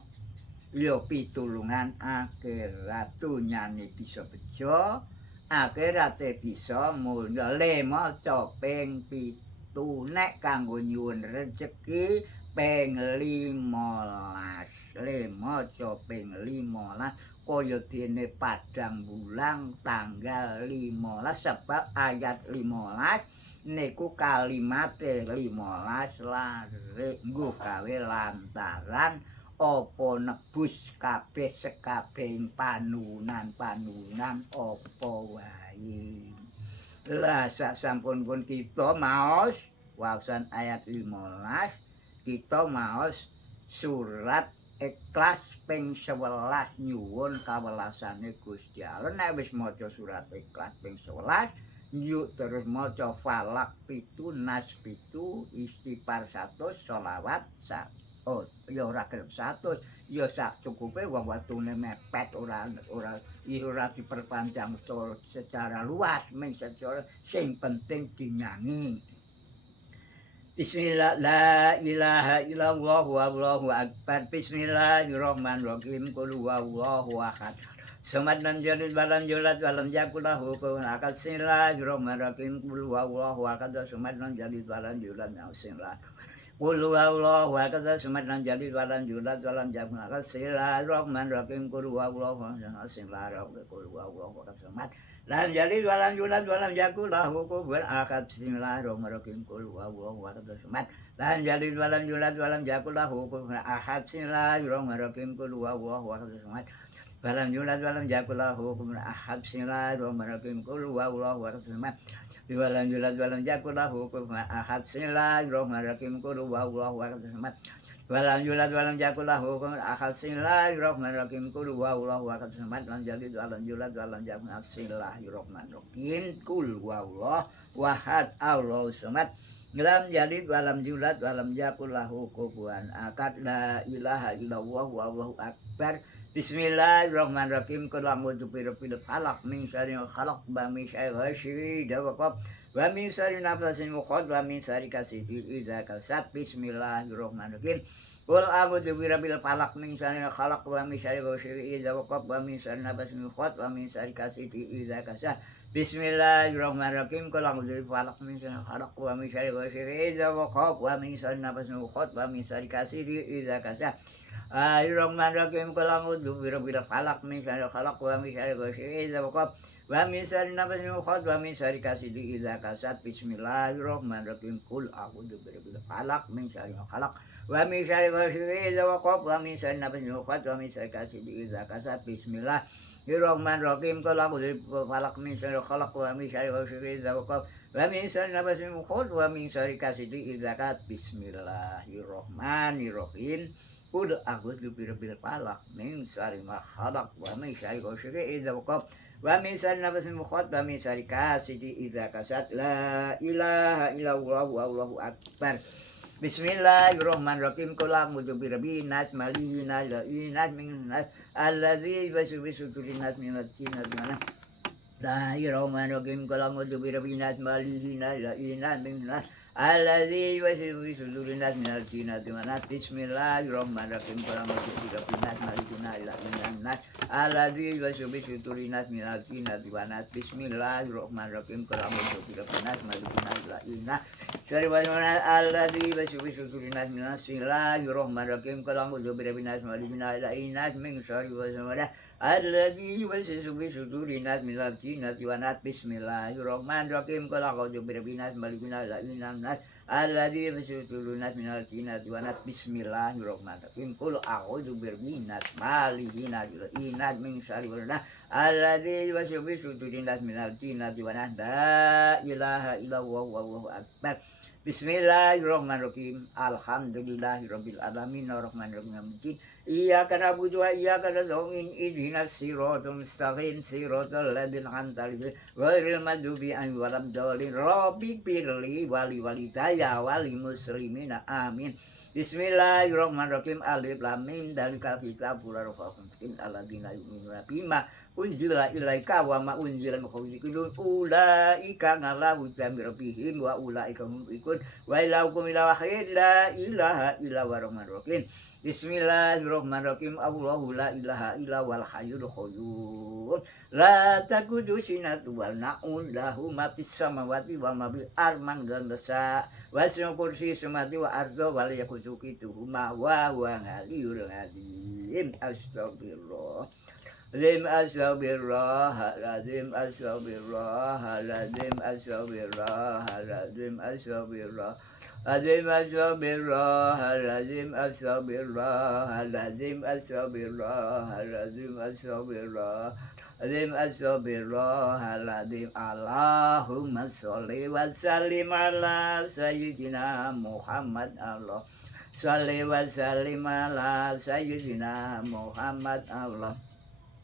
ya pitulungan akhirat dunyane bisa bejo akhirate bisa mulya maca ping 7 nek kanggo nyuwun rejeki ping 15 maca ping 15 kaya dene padang bulan tanggal 15 sebab ayat 15 niku kalimate 15 lare nggo gawe lantaran apa nebus kabeh sekabehing panunan apa wae. Lah sasampun pun kita maos waosan ayat 15 kita maos surat Ikhlas ping 11 nyuwun kawelasane Gusti Allah. Nek wis maca surat Ikhlas ping 11 yuk terus maca Falak 7 Nas 7 Istighfar 100 sholawat 1. Oh, ya ora gelem 100, ya sak cukupe wong watune mepet ora diperpanjang secara luas men secara sing penting dinyanyi. Bismillah la ilaha illallah wallahu akbar. Bismillahirrahmanirrahim. Qul huwallahu ahad. Samad lam yalid walam yulad walam yakul lahu kufuwan ahad. Bismillahirrahmanirrahim. Qul huwallahu ahad. Samad lam yalid walam yulad Qul huwallahu ahad. Samad lam yalid walam yulad walam yakul lahu kufuwan ahad. Bismillahirrahmanirrahim. Qul huwallahu ahad. Qul huwallahu ahad. Samad lam yalid walam yulad walam yakul lahu kufuwan ahad. Bismillahirrahmanirrahim. Qul huwallahu ahad. Samad lam yalid walam yulad walam yakul lahu kufuwan ahad. Bismillahirrahmanirrahim. Qul huwallahu ahad. Samad lam yulad walam yakul lahu kufuwan ahad. Bismillahirrahmanirrahim. Qul huwallahu ahad. Samad lam yulad walam yakul lahu kufuwan ahad. Bismillahirrahmanirrahim. Qul huwallahu ahad. Samad walam yulad walam yakul lahu kufuwan ahad. Bismillahirrahmanirrahim. Qul huwallahu ahad. Samad lam yalid walam yulad walam yakul lahu. Bismillahirrahmanirrahim. Qul huwallahu ahad. Allahu samad. Lam yalid walam yulad walam yakul lahu kufuwan ahad. La ilaha illallah wallahu akbar. Bismillahirrahmanirrahim. Qul a'udzu birabbil falaq min syarri ma khalaq wa min syarri ghasiqin idza waqab wa min syarri nafsin muqad wa min syarri hasidin idza hasad. Bismillahirrahmanirrahim. Qul a'udzu birabbil falaq min syarri ma khalaq wa min syarri ghasiqin idza waqab wa min syarri nafsin muqad wa min syarri hasidin idza hasad. Bismillahirrahmanirrahim. Qul a'udzu birabbil falaq min syarri ma khalaq wa min syarri ghasiqin idza waqab wa min syarri nafsin muqad wa min syarri hasidin idza hasad. Bismillahirrahmanirrahim. Qul a'udzu birabbil falaq min syarri ma khalaq wa min syarri ghasiqin idza waqab wa min syarri nafsin muqad wa min syarri hasidin idza hasad. Bismillahirrahmanirrahim. Qul a'udzu birabbil falaq min syarri ma khalaq wa min syarri ghasiqin idza waqab wa min syarri nafsin muqad wa min syarri hasidin idza hasad. Bismillahirrahmanirrahim. Qul a'udzu birabbil falaq min syarri ma khalaq wa min syarri ghasiqin idza waqab wa min syarri nafsin muqad wa min syarri hasidin idza hasad. Bismillahirrahmanirrahim. Qul a'udzu birabbil falaq min syarri ma khalaq wa min syarri ghasiqin idza waqab wa min syarri nafsin muqad wa min syarri hasidin idza hasad. La ilaha illallah wallahu akbar. Bismillahirrahmanirrahim. Qul a'udzu birabbin nas malikin nas ilahin min nas alladzi yuwaswisu fi nas minal jinnati wan nas. Bismillahirrahmanirrahim. Qul a'udzu birabbin nas malikin nas ilahin min nas alladzi yuwaswisu fi nas minal jinnati wan nas. Bismillahirrahmanirrahim. Qul a'udzu birabbin nas malikin nas ilahin min nas alladzi yuwaswisu fi nas minal jinnati wan nas. Bismillahirrahmanirrahim. Qul a'udzu birabbin nas malikin nas ilahin min nas alladzi yuwaswisu fi nas minal Bismillahirrahmanirrahim. Qul a'udzu birabbin nas malikin nas ilahin min syarri waswasil alladzi yuwaswisu fi nas minal jinnati wan nas. Bismillahirrahmanirrahim. Qul a'udzu birabbin nas malikin nas ilahin min nas alladzi yuwaswisu fi nas minal jinnati wan nas. Bismillahirrahmanirrahim. Qul a'udzu birabbin nas malikin nas ilahin min syarri waswasil alladzi yuwaswisu fi nas minal jinnati wan nas. La ilaha illallah wallahu akbar. Bismillahirrahmanirrahim. Alhamdulillahirabbil alamin arrahmanirrahim. Iyyaka na'budu wa iyyaka nasta'in ihdinas siratal mustaqim siratal ladzina an'amta 'alaihim ghairil maghdubi 'alaihim waladdallin. Rabbi firli wali walidayya wal muslimina amin. Bismillahirrahmanirrahim. Alif lam mim. Dzalikal kitabul la raiba fihi alladzina yu'minuna bima unzila ilaika wa ma unzila min qablika ulaika ala hudan min rabbihim wa ulaika hum muhtadun wa ilahukum ilahu wahid la ilaha illa huwa rahmanur rahim. Bismillahirrahmanirrahim. Allahu la ilaha illa huwal hayyul qayyum la taqudu sinatu wal na'un lahu ma fis samawati wa ma bil arman gandasa wa kursi samawati wa ardo wal yakuzuki tuhuma wa huwa aliyul azim. Astagfirullah. Lazim astagfirullah, lazim astagfirullah, lazim astagfirullah, lazim astagfirullah, lazim astagfirullah, lazim astagfirullah, lazim astagfirullah, lazim astagfirullah, lazim astagfirullah, lazim. Allahumma sholli wa sallim ala sayyidina Muhammad. Allah sholli wa sallim ala sayyidina Muhammad. Allah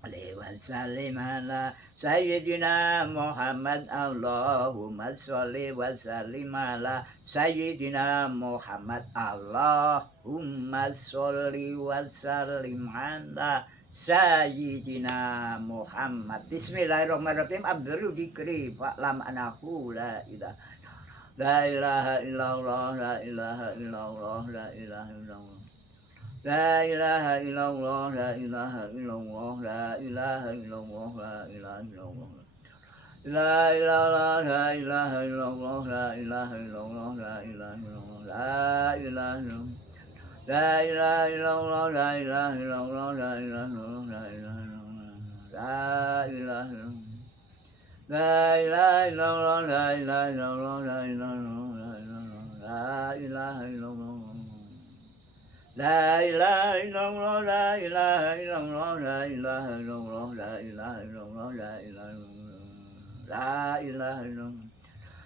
Wasallim ala Sayyidina Muhammad. Allahumma sholli wa sallim ala Sayyidina Muhammad. Allahumma sholli wa sallim ala Sayyidina Muhammad. Bismillahirrahmanirrahim. Abdul dzikri fa'lam anahu la ilaha illallah, la ilaha illallah, la ilaha illallah. La ilaha illallah, la ilaha illallah, la ilaha illallah, la ilaha illallah. La ilaha la ilaha illallah, la ilaha illallah, la ilaha illallah, la ilaha illallah. La ilaha illallah, la ilaha illallah, la ilaha illallah, la ilaha illallah. La ilaha illallah. La ilaha illallah, la ilaha illallah, la ilaha illallah, la ilaha illallah. La ilaha illallah, la ilaha illallah, la ilaha illallah, la ilaha illallah, la ilaha illallah, la ilaha illallah.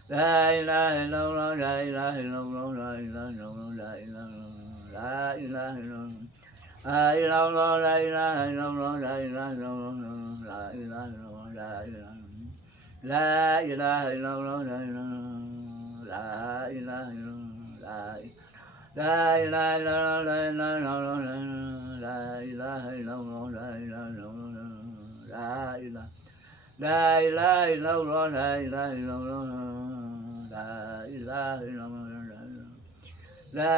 La ilaha illallah, la ilaha illallah, la ilaha illallah, la ilaha illallah, la ilaha illallah. La illallah, la ilaha illallah, la ilaha illallah, la ilaha illallah, la ilaha. La ilaha illallah, la ilaha, la ilaha illallah, la ilaha. La ilaha illallah, la ilaha illallah, la ilaha illallah, la ilaha. La ilaha illallah, la ilaha illallah, la ilaha illallah, la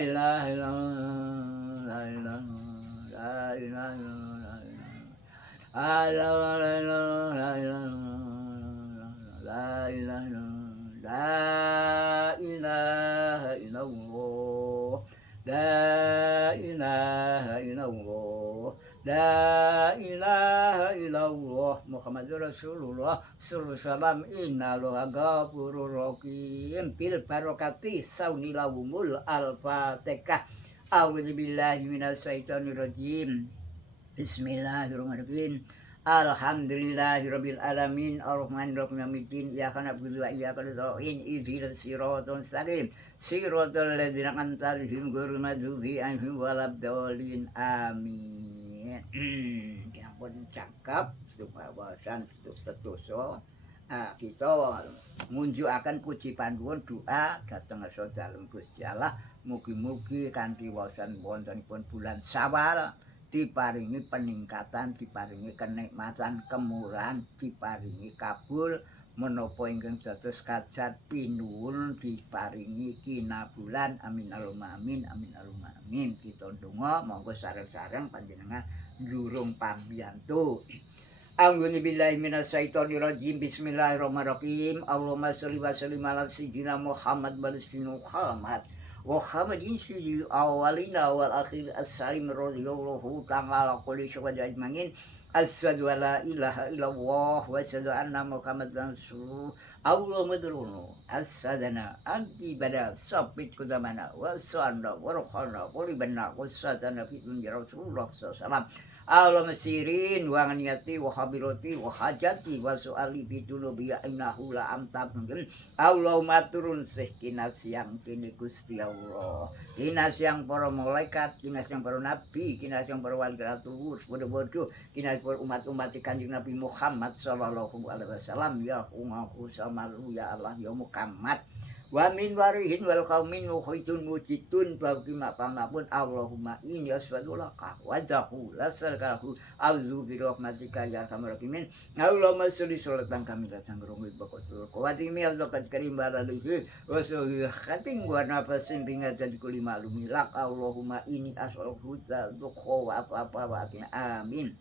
ilaha illallah, la ilaha, la ilaha illallah, la ilaha, la ilaha, la ilaha, la ilaha illallah, la ilaha illallah, la ilaha illallah, Muhammadur Rasulullah sallallahu alaihi wasallam. Innallaha ghafurur rahim. Bil barakati saunilahumul al-fatihah. A'udzu billahi minasyaitonir rajim. Bismillahirrahmanirrahim. Alhamdulillahirabbil alamin arrahmanirrahim yaumiddin iyyaka na'budu wa iyyaka nasta'in ihdinas siratal mustaqim siratal ladzina an'amta 'alaihim ghairil maghdubi 'alaihim waladdallin amin. Yang pun cakap wawasan tetuso kita ngunjukaken puji panuwun doa dhateng sadalem Gusti Allah mugi-mugi kanthi wawasan wontenipun bulan Syawal diparingi peningkatan, diparingi kenikmatan, kemurahan, diparingi kabul menapa ingkang dados kajat pinuwun, diparingi kinabulan. Amin Allahumma amin, amin Allahumma amin. Kita ndonga monggo sareng-sareng panjenengan njurung pambiyantu. A'udzu billahi minasyaitonir rajim. Bismillahirrahmanirrahim. Allahumma sholli wa sallim ala sayyidina Muhammad wa Muhammad Muhammadin sayyidil awwalina wal akhir as-salim radhiyallahu ta'ala kulli syai'in ajmain. Asyhadu an la ilaha illallah wa asyhadu anna Muhammadan rasulullah. Allahumma durunu as-sadana anti bada sabit kudamana wa sanda wa rohana wa ribana wa sadana fi dunya Rasulullah sallallahu alaihi wasallam. Allahumma sirin wa niyati wa habirati wa hajati wa su'ali bidulubi innahu la amtabun. Allahumma turun kinas yang kini Gusti Allah, kinas yang para malaikat, kinas yang para nabi, kinas yang para wali rasul, bodoh-bodoh, kinas para umat-umat Kanjeng Nabi Muhammad sallallahu alaihi wasallam. Ya Ummu samalu ya Allah ya Muhammad wa min warihin wal qaumin mukhitun mujitun baqima pangapun Allahumma inni as'alulaka wa dahu lasarkahu auzu bi rahmatika ya arhamar rahimin Allahumma sholli sholatan kamilah sangrung bakotul qawadimi azzakat karim balaluhu wa sholli khating wa nafasin bingat jadi kuli malumi lak Allahumma inni as'aluka wa apa wa amin.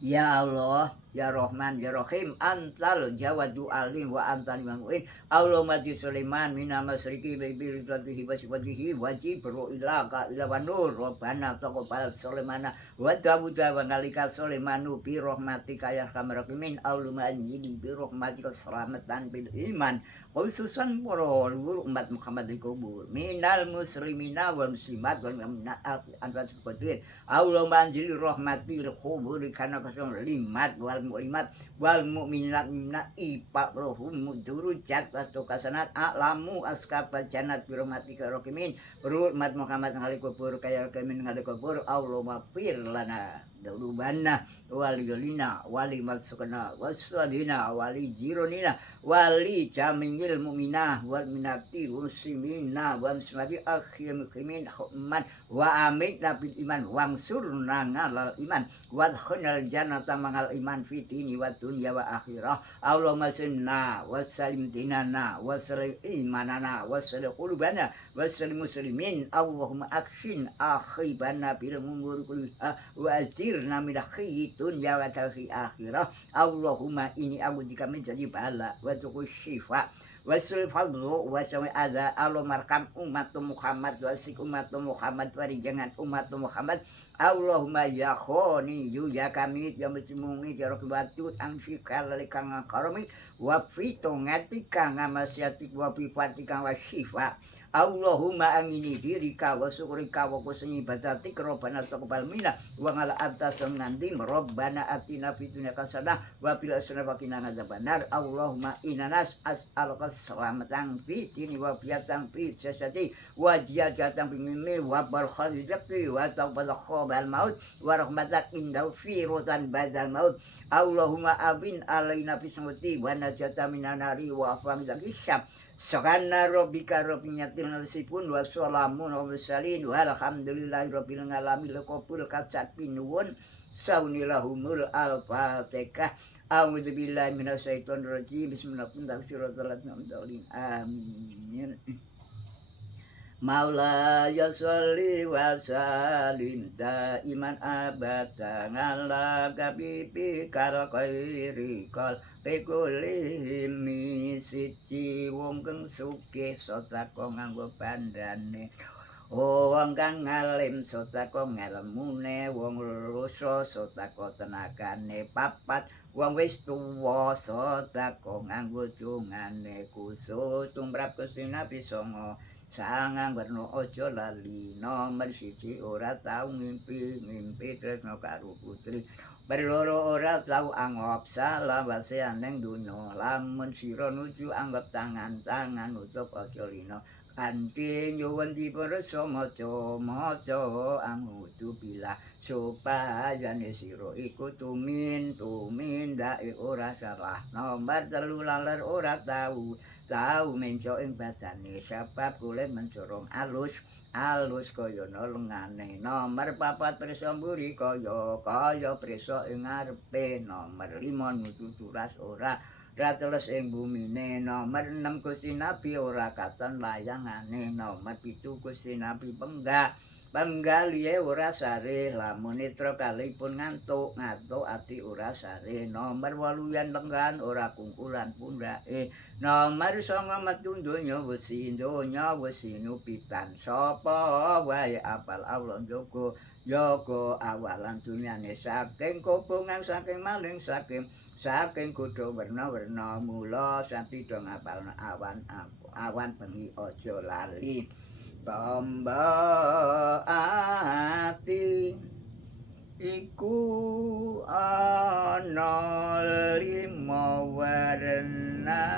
Ya Allah, ya Rahman, ya Rahim, antal jawadu alim wa antal imamuin. Allahumma di Sulaiman mina masriki baby ridwatihi wa sifatihi wajib bro ilaka ila wanur robbana taqabbal Sulaimana wa Dawuda wa nalika Sulaimanu bi rahmatika ya arhamar rahimin. Allahumma inni bi rahmatika selamatan bil iman. Khususan para umat Muhammad di kubur minal muslimina wal muslimat wal mu'minat anwat qadir Allahumma anjil rahmati lil kubur kana kasong limat wal mu'limat wal mu'minat minna ipa rohum mudurujat atau kasanat alamu askapa jannat bi rahmatika rahimin umat Muhammad ngali kubur kaya kemin ngali kubur Allahumma fir lana dawubana waliyolina wali masukana waswadina wali jironina wali jamingil mu'minah wal minati muslimina wa muslimati akhir muslimin man wa amin nabil iman wangsurna ngalal iman wa khunal jannata mangal iman fitini wa dunya wa akhirah Allahumma sunna wa salim dinana wa salim imanana wa salim qulubana wa salim muslimin Allahumma akshin akhibana bil umur kulliha wa ajirna min khayitun ya wa akhirah Allahumma ini a'udzubika min jadi bala wa tuqsyifa wasul fadlu wasawi adza Allah markam umat Muhammad wasik umat Muhammad warijangan umat Muhammad Allahumma ya khoni yu ya kami ya muslimungi ya rabbatu angsikal likang karami wa fitongati kang amasyati wa fifatika wa syifa Allahumma amini dirika wa syukrika wa kusni ibadatik robbana taqabbal minna wa ngala atas nanti robbana atina fid dunya hasanah wa fil akhirati qina adzabannar Allahumma innanas as'aluka salamatan fi dini wa fiyatan fi jasadi wa jiyatan fi mimmi wa bal khalizati wa tawbal khabal maut wa rahmatan indahu fi rotan badal maut Allahumma abin alaina fi sumuti wa najata minan nari wa afam zakishab Sakana robika robinyatil nasipun wa salamun wa salin walhamdulillahi rabbil alamin lekopul kacat pinuwun saunilahumul al-fatihah a'udzu billahi minasyaitonir rajim bismillahirrahmanirrahim amin Maula ya sholli wa sallim daiman abadan ala gabibi kal khairi kal pekulihim siji wong kang sugih sedekah nganggo bandane wong kang ngalim sedekah ngelmune wong lurus sedekah tenagane papat wong wis tuwa sedekah nganggo jungane khusus tumrap Gusti Nabi songo sangang warna aja lali nomor siji ora tau ngimpi tresno karo putri berloro ora tau anggap salah waseane dunya lamun sira nuju anggap tangan utup aja lina kanthi nyuwun dipun maca angudu bila supaya sira iku tumindak ora salah nomor 3 laler ora tau menco ing badane sebab kulit mencorong alus kaya lengane nomor 4 prisa mburi kaya prisa ing ngarepe nomor 5 nuju turas ora rateles ing bumine nomor 6 Gusti Nabi ora katon layangane nomor 7 Gusti Nabi penggalihe ora sare lamun netra kalipun ngantuk ati ora sare nomor 8 yen lenggan ora kungkulan pundake nomor 9 metu donya wesi nupitan sapa wae apal Allah Joko awalan dunyane saking kopungan saking maling saking kudu werna-werna mula santi do ngapalna awan bengi aja lali Tamba ati iku ana 5 warnane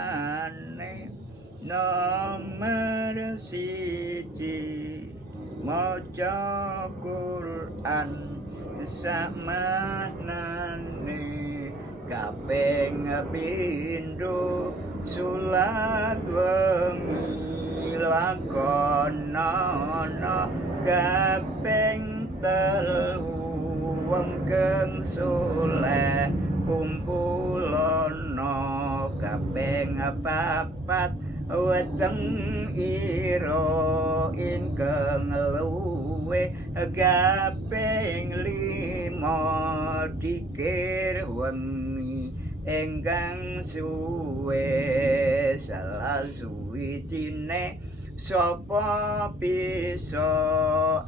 nomor 1 maca Quran samanane kaping pindho Sulat wengi lakonana kaping telu wengkeng soleh kumpulana kaping papat weteng ira ingkang luwe kaping lima dikir wengi ingkang suwe salah suwijine sapa bisa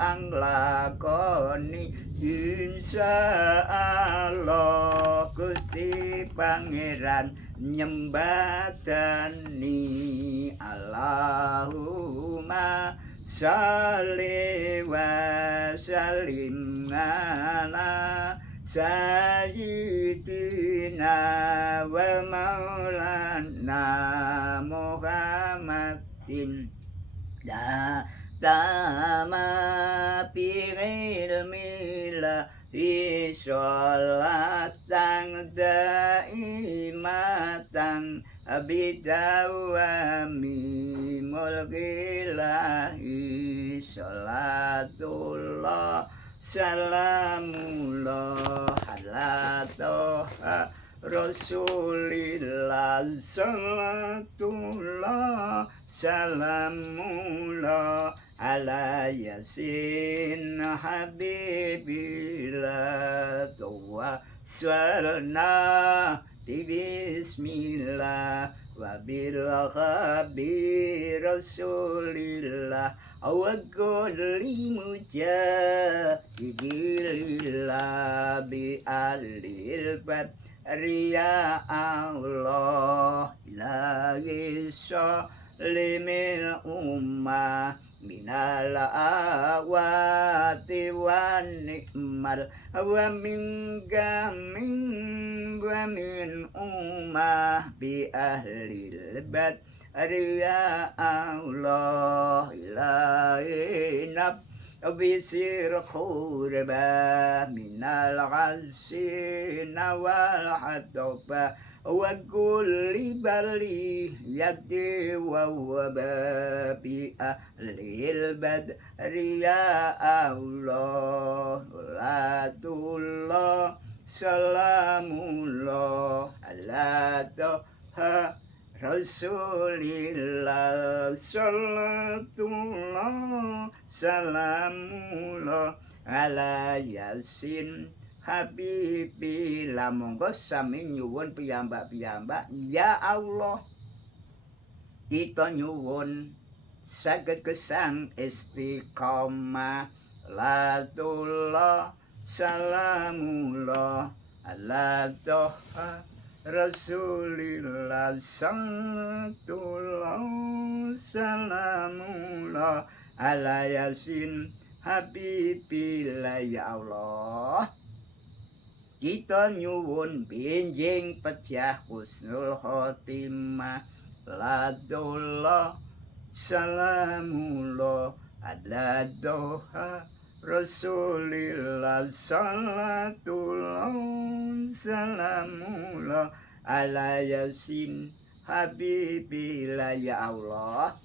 anglakoni insyaallah Gusti Pangeran nyembadani Allahumma sholli wa sallim ala sayyidina wa maulana Muhammadin tama piril mila isolatan daimatan bidawami mulkilahi salatullah salamullah ala toha rasulillah salatullah salamullah ala yasin habibillah tuwa swarna bismillah wa bil khabi rasulillah wa kulli mujahidillah bi alil bad riya Allah ilahi limil ummah minal awati wan nikmal wa min gamin wa min ummah bi ahlil bad riya Allah ilahi nab bisir khurba minal asina wal hadba wa kulli bali yadi wa wababi ahlil badri ya Allah latullah salamullah ala toha rasulillah salatullah salamullah ala yasin Habibillah monggo sami nyuwun piyambak-piyambak ya Allah kita nyuwun saged gesang istiqomah latullah salamullah ala toha rasulillah salatullah salamullah ala yasin habibillah ya Allah kita nyuwun benjing pejah husnul khotimah ladullah salamullah ala doha rasulillah salatullah salamullah ala yasin habibillah ya Allah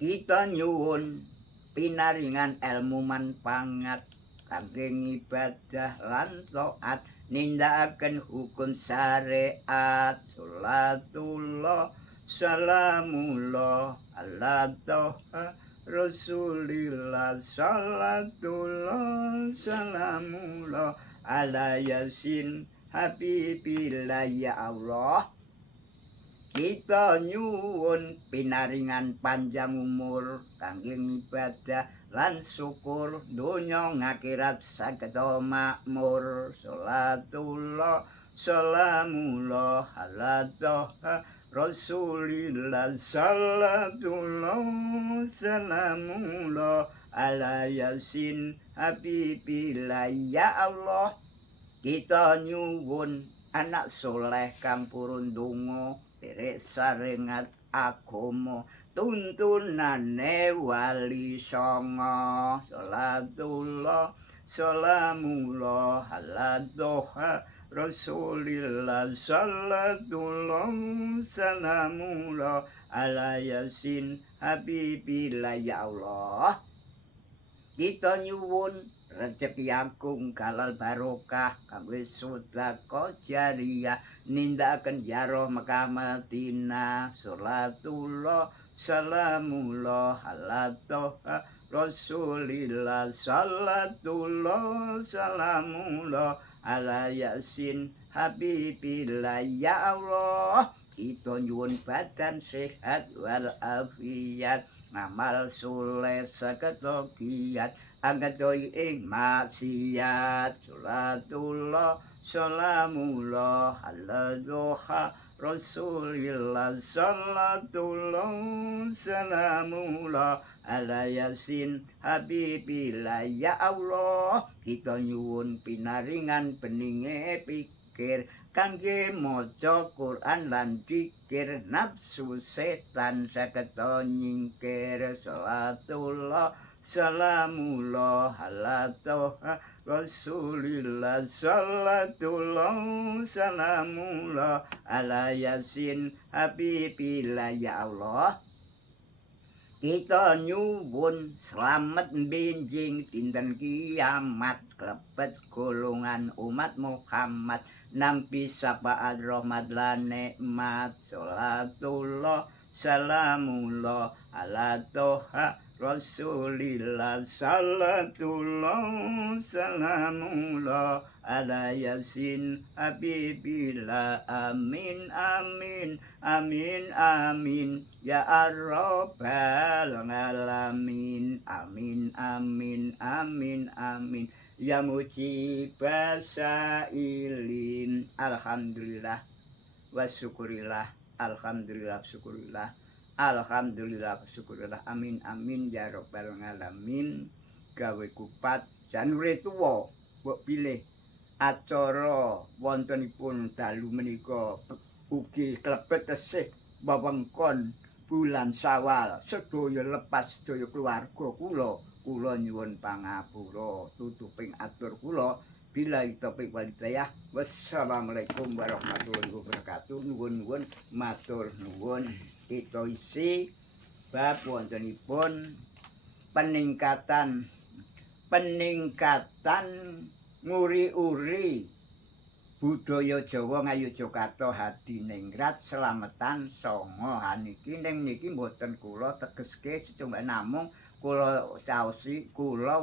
kita nyuwun pinaringan ilmu manpangat kangge ibadah lan taat nindakaken hukum syariat salatullah salamullah ala toha rasulillah salatullah salamullah ala yasin habibillah ya Allah kita nyuwun pinaringan panjang umur kangge ibadah lan syukur donya ngakhirat sageda makmur salatullah salamullah ala toha rasulillah salatullah salamullah ala yasin habibillah ya Allah kita nyuwun anak soleh kang purun donga derek sarengat agama tuntunane wali songo salatullah salamullah ala doha Rasulillah sallatullah salamullah ala yasin habibillah ya Allah. Kita nyuwun rezeki agung kalal barokah kanggo sedekah jariyah nindakaken ziarah Mekah Madinah salatullah salamullah ala toha Rasulillah salatullah salamullah ala yasin habibillah ya Allah kita nyuwun badan sehat wal afiat ngamal soleh saketokiat angkat doi ing maksiat salatullah salamullah ala doha Rasulillah salatullah salamullah ala yasin habibillah ya Allah kita nyuwun pinaringan beninge pikir kangge maca Quran lan zikir nafsu setan sageta nyingkir salatullah salamullah ala toha Rasulillah salatullah salamullah ala yasin habibillah ya Allah kita nyuwun selamat benjing dinten kiamat klepet golongan umat Muhammad nampi syafaat rahmat lan nikmat salatullah salamullah ala toha Rasulillah salatullah salamullah ala yasin habibillah amin amin amin amin ya rabbal alamin amin amin amin amin ya mujibas sailin alhamdulillah wa syukurillah alhamdulillah syukurillah alhamdulillah syukurillah amin amin ya rabbal alamin gawe kupat janure tuwa mbok pilih acara wontenipun dalu menika ugi klebet tesih wewengkon bulan Syawal sedaya lepas sedaya keluarga kula nyuwun pangapura tutuping atur kula billahi taufiq wal hidayah wassalamualaikum warahmatullahi wabarakatuh nuwun matur nuwun kita isi bab wontenipun peningkatan nguri-uri budaya Jawa Ngayogyakarta Hadiningrat Slametan Songo niki ning niki mboten kula tegeske setunggal namung kula saosi kula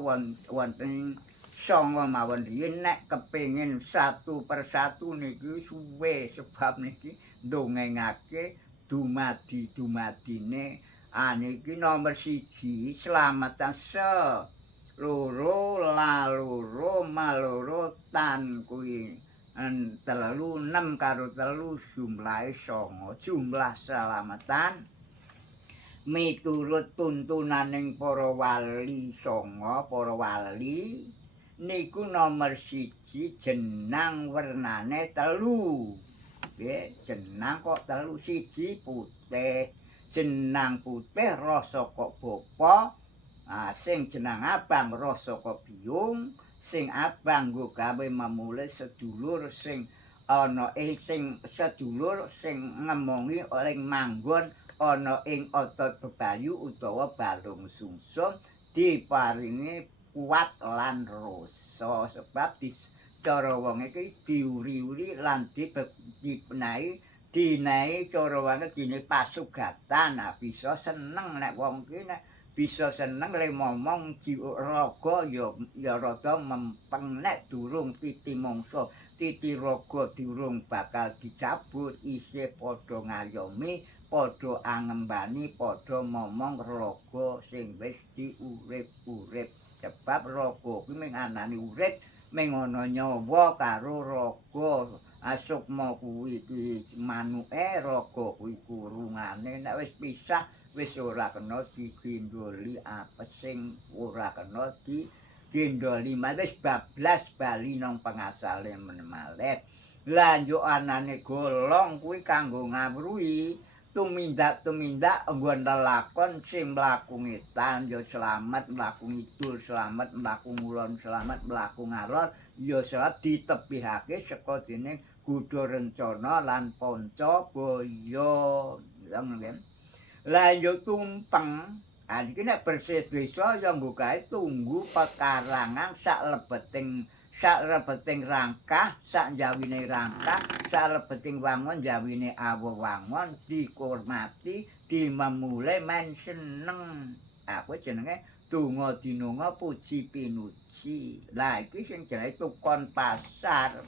wonten Songo mawon riyin nek kepengin satu persatu niki suwe sebab niki ndongengake dumadine niki nomor 1 Slametan loro laloro maloro tan kuwi telu 6 karo telu jumlahe 9 jumlah Slametan miturut tuntunaning para wali songo para wali niku nomor 1 jenang wernane telu nggih jenang kok telu 1 putih jenang putih rasa kok bapa sing jenang abang rasa kok biung sing abang nggo gawe memulih sedulur sing ana sing sedulur sing ngemongi oleh manggon ana ing otot bebayu utawa balung sungsum diparingi kuat lan rasa sebab cara wong iki diuri-uri lan dinahi cara wong dine pasugatan bisa seneng nek wong iki nek bisa seneng le momong raga ya rada mempeng nek durung titi mangsa titi raga durung bakal dicabut isih padha ngayomi padha angembani padha momong raga sing wis diurip-urip sebab raga kuwi mung anane urip mung ana nyawa karo raga asukma kuwi manuke raga kuwi kurungane nek wis pisah wis ora kena digindoli apesing ora kena digindoli wis bablas bali nang pengasale meneh malih lan yo anane golong kuwi kanggo ngawruhi tumindak nggon lelakon sing mlaku ngetan ya slamet, mlaku ngidul slamet, mlaku ngulon slamet, mlaku ngalor ya slamet ditebihake saka dening Gudha Rencana lan Pancabaya. Lah ya tumpeng iki nek bersih desa ya nggo kae tunggu pekarangan saklebeting rangkah, sak njawine rangkah, saklebeting wangun njawine awo-wangun dihormati, dimemule men seneng. Aku jenenge donga dinunga puji pinuji. Lah iki sing jenenge tukon pasar.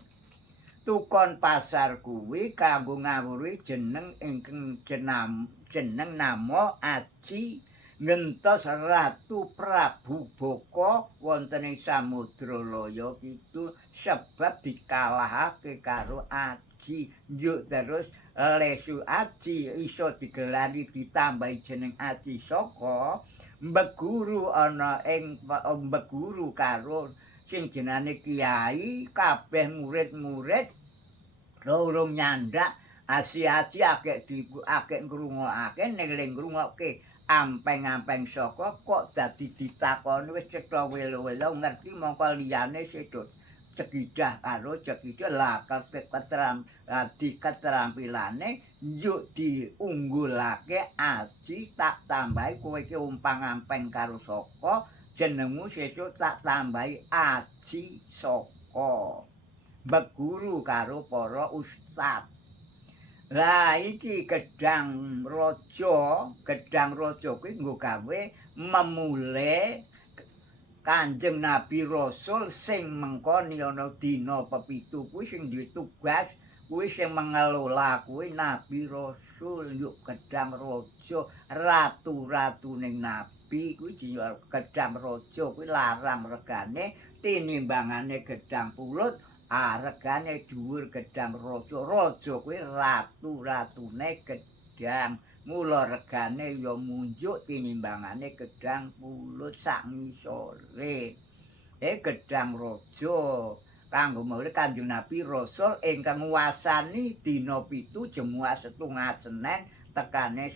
Tukon pasar kuwi kanggo ngawuri jeneng ingkang jeneng nama Aji ngentos Ratu Prabu Baka wonten ing Samudra Laya Kidul sebab dikalahake karo Aji. Yuk terus lesu Aji iso digelari ditambahi jeneng Aji Saka mbeguru ana ing mbeguru karo sing jenenge kiai kabeh murid-murid urung nyandak asi-asi akeh ngrungokake ning ngrungokke ampeng-ampeng saka kok dadi ditakoni wis cetha welo-welo ngerti mongko liyane sedo cegidah karo cegidah lah diketrampilane yuk diunggulake Aji tak tambahi kowe iki umpang-ampeng karo saka jenengmu sesuk tak tambahi Aji Saka beguru karo para ustad. Lah iki Gedang Raja kuwi nggo gawe memule Kanjeng Nabi Rasul sing mengkoni ana dina pepitu kuwi sing duwe tugas kuwi sing mengelola kuwi Nabi Rasul yuk Gedang Raja ratu-ratuning nabi kuwi Gedang Raja kuwi larang regane tinimbangane gedang pulut regane dhuwur Gedang Raja. Raja kuwi ratu-ratune gedang. Mula regane ya munjuk tinimbangane gedang pulut sak ngisore. Gedang Raja kanggo mulih Kanjeng Nabi Rasul ingkang nguwasani dina 7 Jemuah setunggal Senen tekane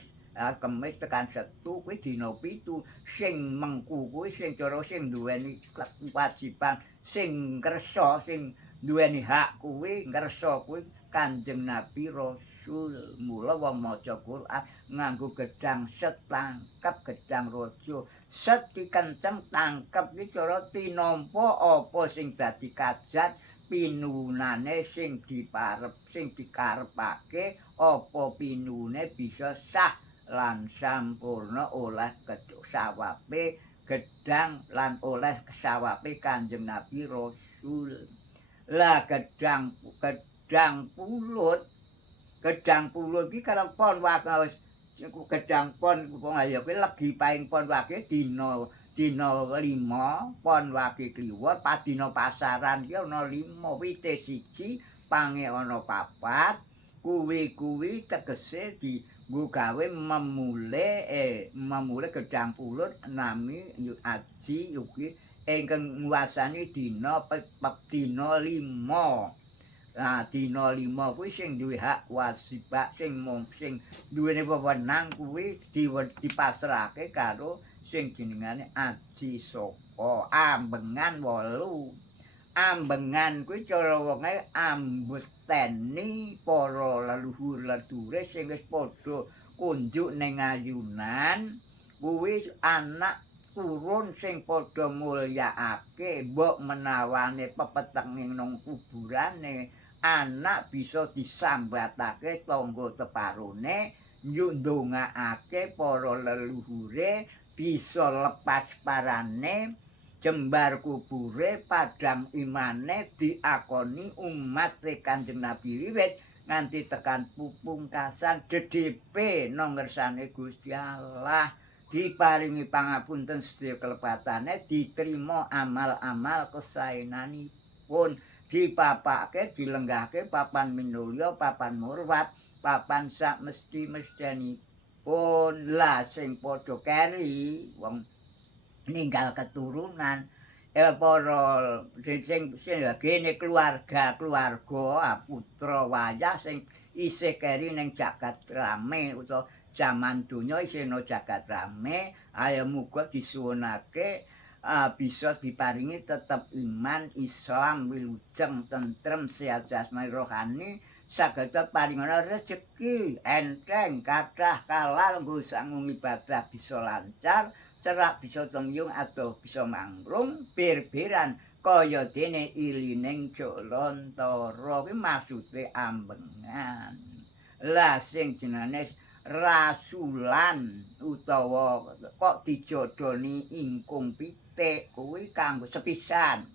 Kemis tekan Setu kuwi dina 7 sing mengku kuwi sing cara sing duweni kewajiban sing kersa sing duweni hak kuwi ngersa kuwi Kanjeng Nabi Rasul. Mula wong maca Quran nganggo gedang set tangkep Gedang Raja. Set dikenceng tangkep iki cara tinampa apa sing dadi kajat pinunane sing dikarepake apa pinune bisa sah lan sampurna oleh sawabe gedang lan oleh sawabe Kanjeng Nabi Rasul. Lah gedang pulut iki kalau pon wae gedang pon wong ayo kuwi legi paing pon wae dina 5 pon wae kliwat padina pasaran ki ana 5 wite 1 pange ana 4 kuwi tegese dienggo gawe memule gedang pulut nami Aji ugi ingkang nguwasani dina 5. Nah, dina 5 kuwi sing duwe hak wajibat sing duweni wewenang kuwi dipasrahake karo sing jenengane Aji Saka. Ambengan 8. Ambengan kuwi cara wonge ambusteni para leluhur-ledure sing wis padha kunjuk ning ayunan kuwi anak turun sing padha mulyakake mbok menawane pepetenging nang kuburane anak bisa disambatake tangga teparone nyuk ndongaake para leluhure bisa lepas parane jembar kubure padang imane diakoni umat Kanjeng Nabi wiwit nganti tekan pungkasan dedhepe nang ngersane Gusti Allah. Diparingi pangapunten sedaya kelepatane diterima amal-amal kesaenanipun dipapake dilenggahke papan minulya papan murwat papan sak mesti-mestinipun. Lah sing padha keri wong ninggal keturunan para sing gene keluarga putra wayah sing isih keri ning jagat rame utawa jaman donya isih ana jagat rame, ayo muga disuwunake bisa diparingi tetep iman, Islam, wilujeng, tentrem, sehat jasmani rohani, sageda paringana rejeki enteng, kathah kalal nggo sangu ibadah bisa lancar, cerak bisa temyung adoh bisa mangrung, bir-biran kaya dene ilining Jolontara kuwi maksude ambengan. Lah sing jenenge rasulan utawa kok dijodoni ingkung pitik kuwi kanggo sepisan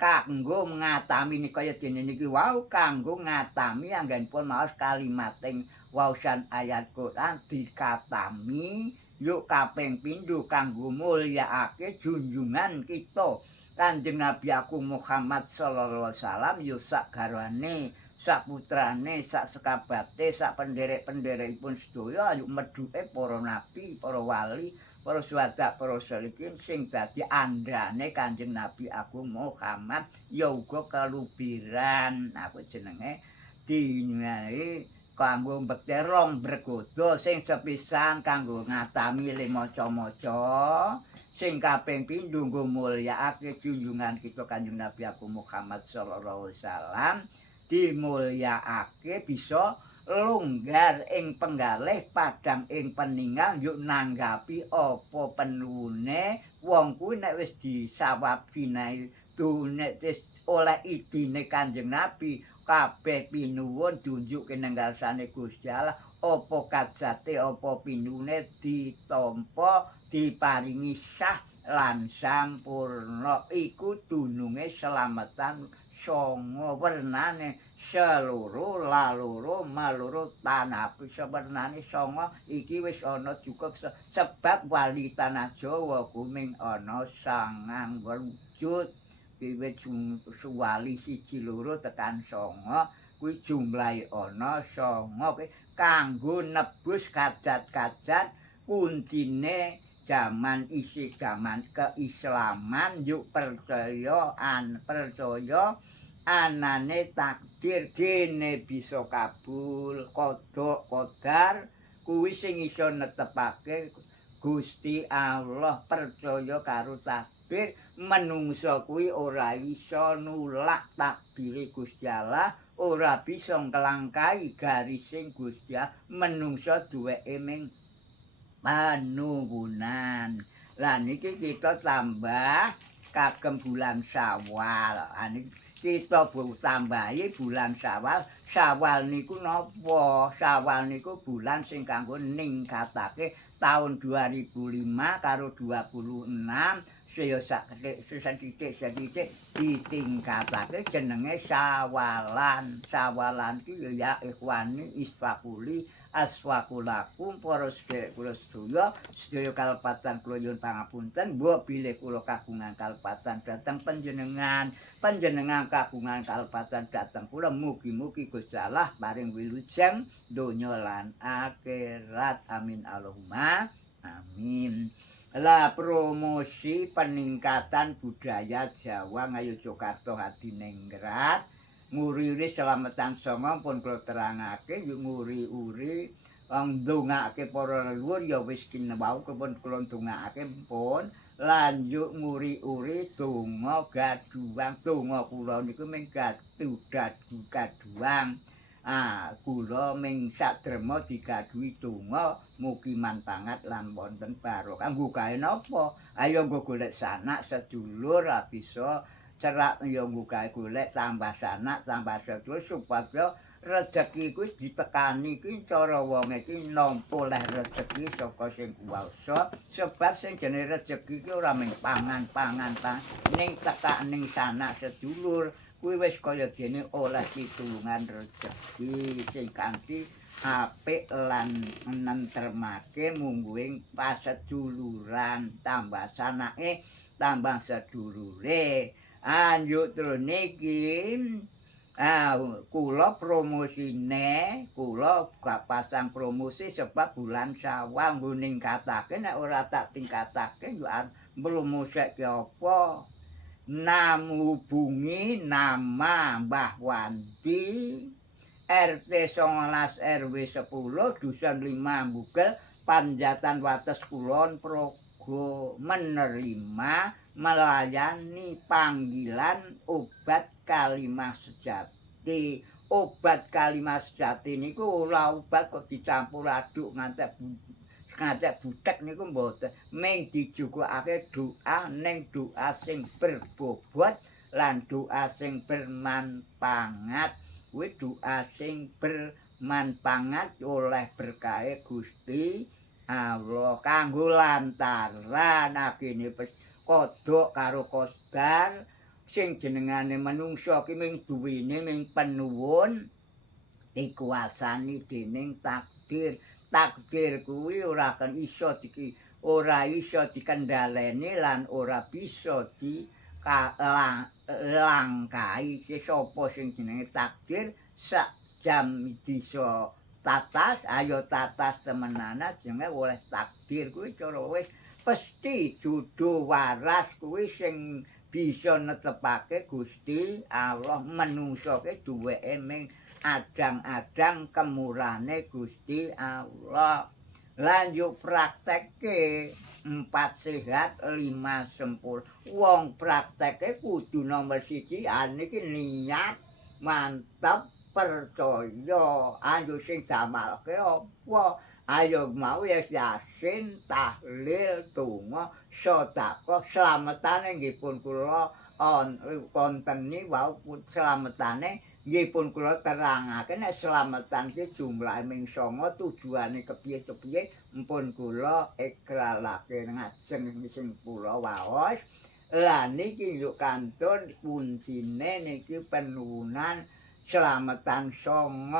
kanggo ngatami kaya dene niki wau kanggo ngatami anggenipun maos kalimating waosan ayat Quran dikatami yuk kaping pindho kanggo mulyakake junjungan kita Kanjeng Nabi aku Muhammad sallallahu alaihi wasallam yuk sak garwane sak putrane, sak sekabate, sak penderek-penderekipun sedaya ayo meduke para nabi, para wali, para syuhada, para sholihin sing dadi andane Kanjeng Nabi Agung Muhammad ya uga kelubiran. Aku jenenge dinai kanggo mbekte rong bergodo sing sepisan kanggo ngatami le maca-maca. Sing kaping pindho nggo mulyakake junjungan kita Kanjeng Nabi Agung Muhammad sallallahu alaihi wasallam. Dimulyakake bisa longgar ing penggalih padang ing peninggal yuk nanggapi apa penuhune wong kuwi nek wis disawab dinae nek wis oleh idine Kanjeng Nabi kabeh pinuwun dunjuk kenenggarsane Gusti Allah apa kajate apa pinune ditampa diparingi sah lan sampurna iku dununge slametan songo wernane seluruh laluru maluru tanah sebenarnya songo iki wis ana cukup sebab wali tanah Jawa kuming ana sangang wujud wiwit wali siji loro tekan songo kuwi jumlahe ana songo kanggo nebus kajat-kajat kuncine zaman isi zaman keislaman yuk percaya anane takdir dene bisa kabul kodok kodar kuwi sing iso netepake Gusti Allah percaya karo takdir menungso kuwi ora iso nulak takdire Gusti Allah ora bisa nglangkai garising Gusti Allah menungso duweke ming panunggunan. Lah niki kita tambah kagem bulan Syawal. Kita tambahi bulan Syawal. Syawal niku napa? Syawal niku bulan sing kanggo ningkatake tahun 2005 karo 26 saya sethithik ditingkatake jenenge Syawalan. Syawalan ki ya ikhwani isfaquli aswakulakum para sedherek kula sedaya kalpatan kula nyuwun pangapunten mbok bilih kula kagungan kalpatan dhateng panjenengan kagungan kalpatan dhateng kula mugi-mugi Gusti Allah paring wilujeng donya lan akhirat amin Allahumma amin. Lah promosi peningkatan budaya Jawa Ngayogyakarta Hadiningrat nguri-uri selamatan songo pun kula terangake yuk nguri-uri ndongake para leluhur ya wis kinewau pun kula ndongake pun lan yuk nguri-uri donga gaduang donga kula niku mung gaduang kula ming sadrema digaduhi donga mugi manpangat lan wonten barokah nggo gawe napa ayo nggo golek sanak sedulur bisa cerak ya nggawe golek tambah sanak tambah sedulur supaya rezeki kuwi ditekani iki cara wong iki nampa oleh rezeki saka sing kuwasa sebab sing jenenge rezeki iki ora mung pangan ning tekaning sanak sedulur kuwi wis kaya dene oleh pitulungan rezeki sing kanthi apik lan nentremake mungguing paseduluran tambah sanake tambah sedulure anjuk terus niki kula promosine kula gak pasang promosi sebab bulan Syawal nggo ningkatake nek ora tak tingkatake yo mromoseke apa hubungi nama Mbah Wandi RT 19 RW 10 Dusun 5 Mbugel Panjatan Wates Kulon Progo menerima melayani panggilan obat Kalimah Sejati. Obat Kalimah Sejati niku ora obat kok dicampur aduk ngantek butek niku mboten. Ming dijukukake doa ning doa sing berbobot lan doa sing bermanfaat. Kuwi doa sing bermanfaat oleh berkahe Gusti Allah kanggo lantaran agene kodhok karo kosdar sing jenengane manungsa ki ming duwene ming penuwun dikuasani dening takdir. Takdir kuwi ora iso dikendhaleni lan ora bisa langkai sapa sing jenenge takdir sak jam bisa tatas ayo tatas temenana jenenge oleh takdir kuwi cara wis pesti dudu waras kuwi sing bisa netepake Gusti Allah menungso ke duweke ming adang-adang kemurane Gusti Allah. Lan yo praktekke 4 sehat 5 sempurna. Wong praktekke kudu nomor 1 niki niat mantep percaya. Ayo sing jamalke apa? Ayo mau ya Yasin, tahlil, donga, sedekah, slametane nggih pun kula konteni wau slametane nggih pun kula terangake nek slametan ki jumlahe ming 9 tujuane kepiye-kepiye mpun kula ikrarake ngajeng sing kula waos. Lah niki yo kantun kuncine niki penurunan slametan 9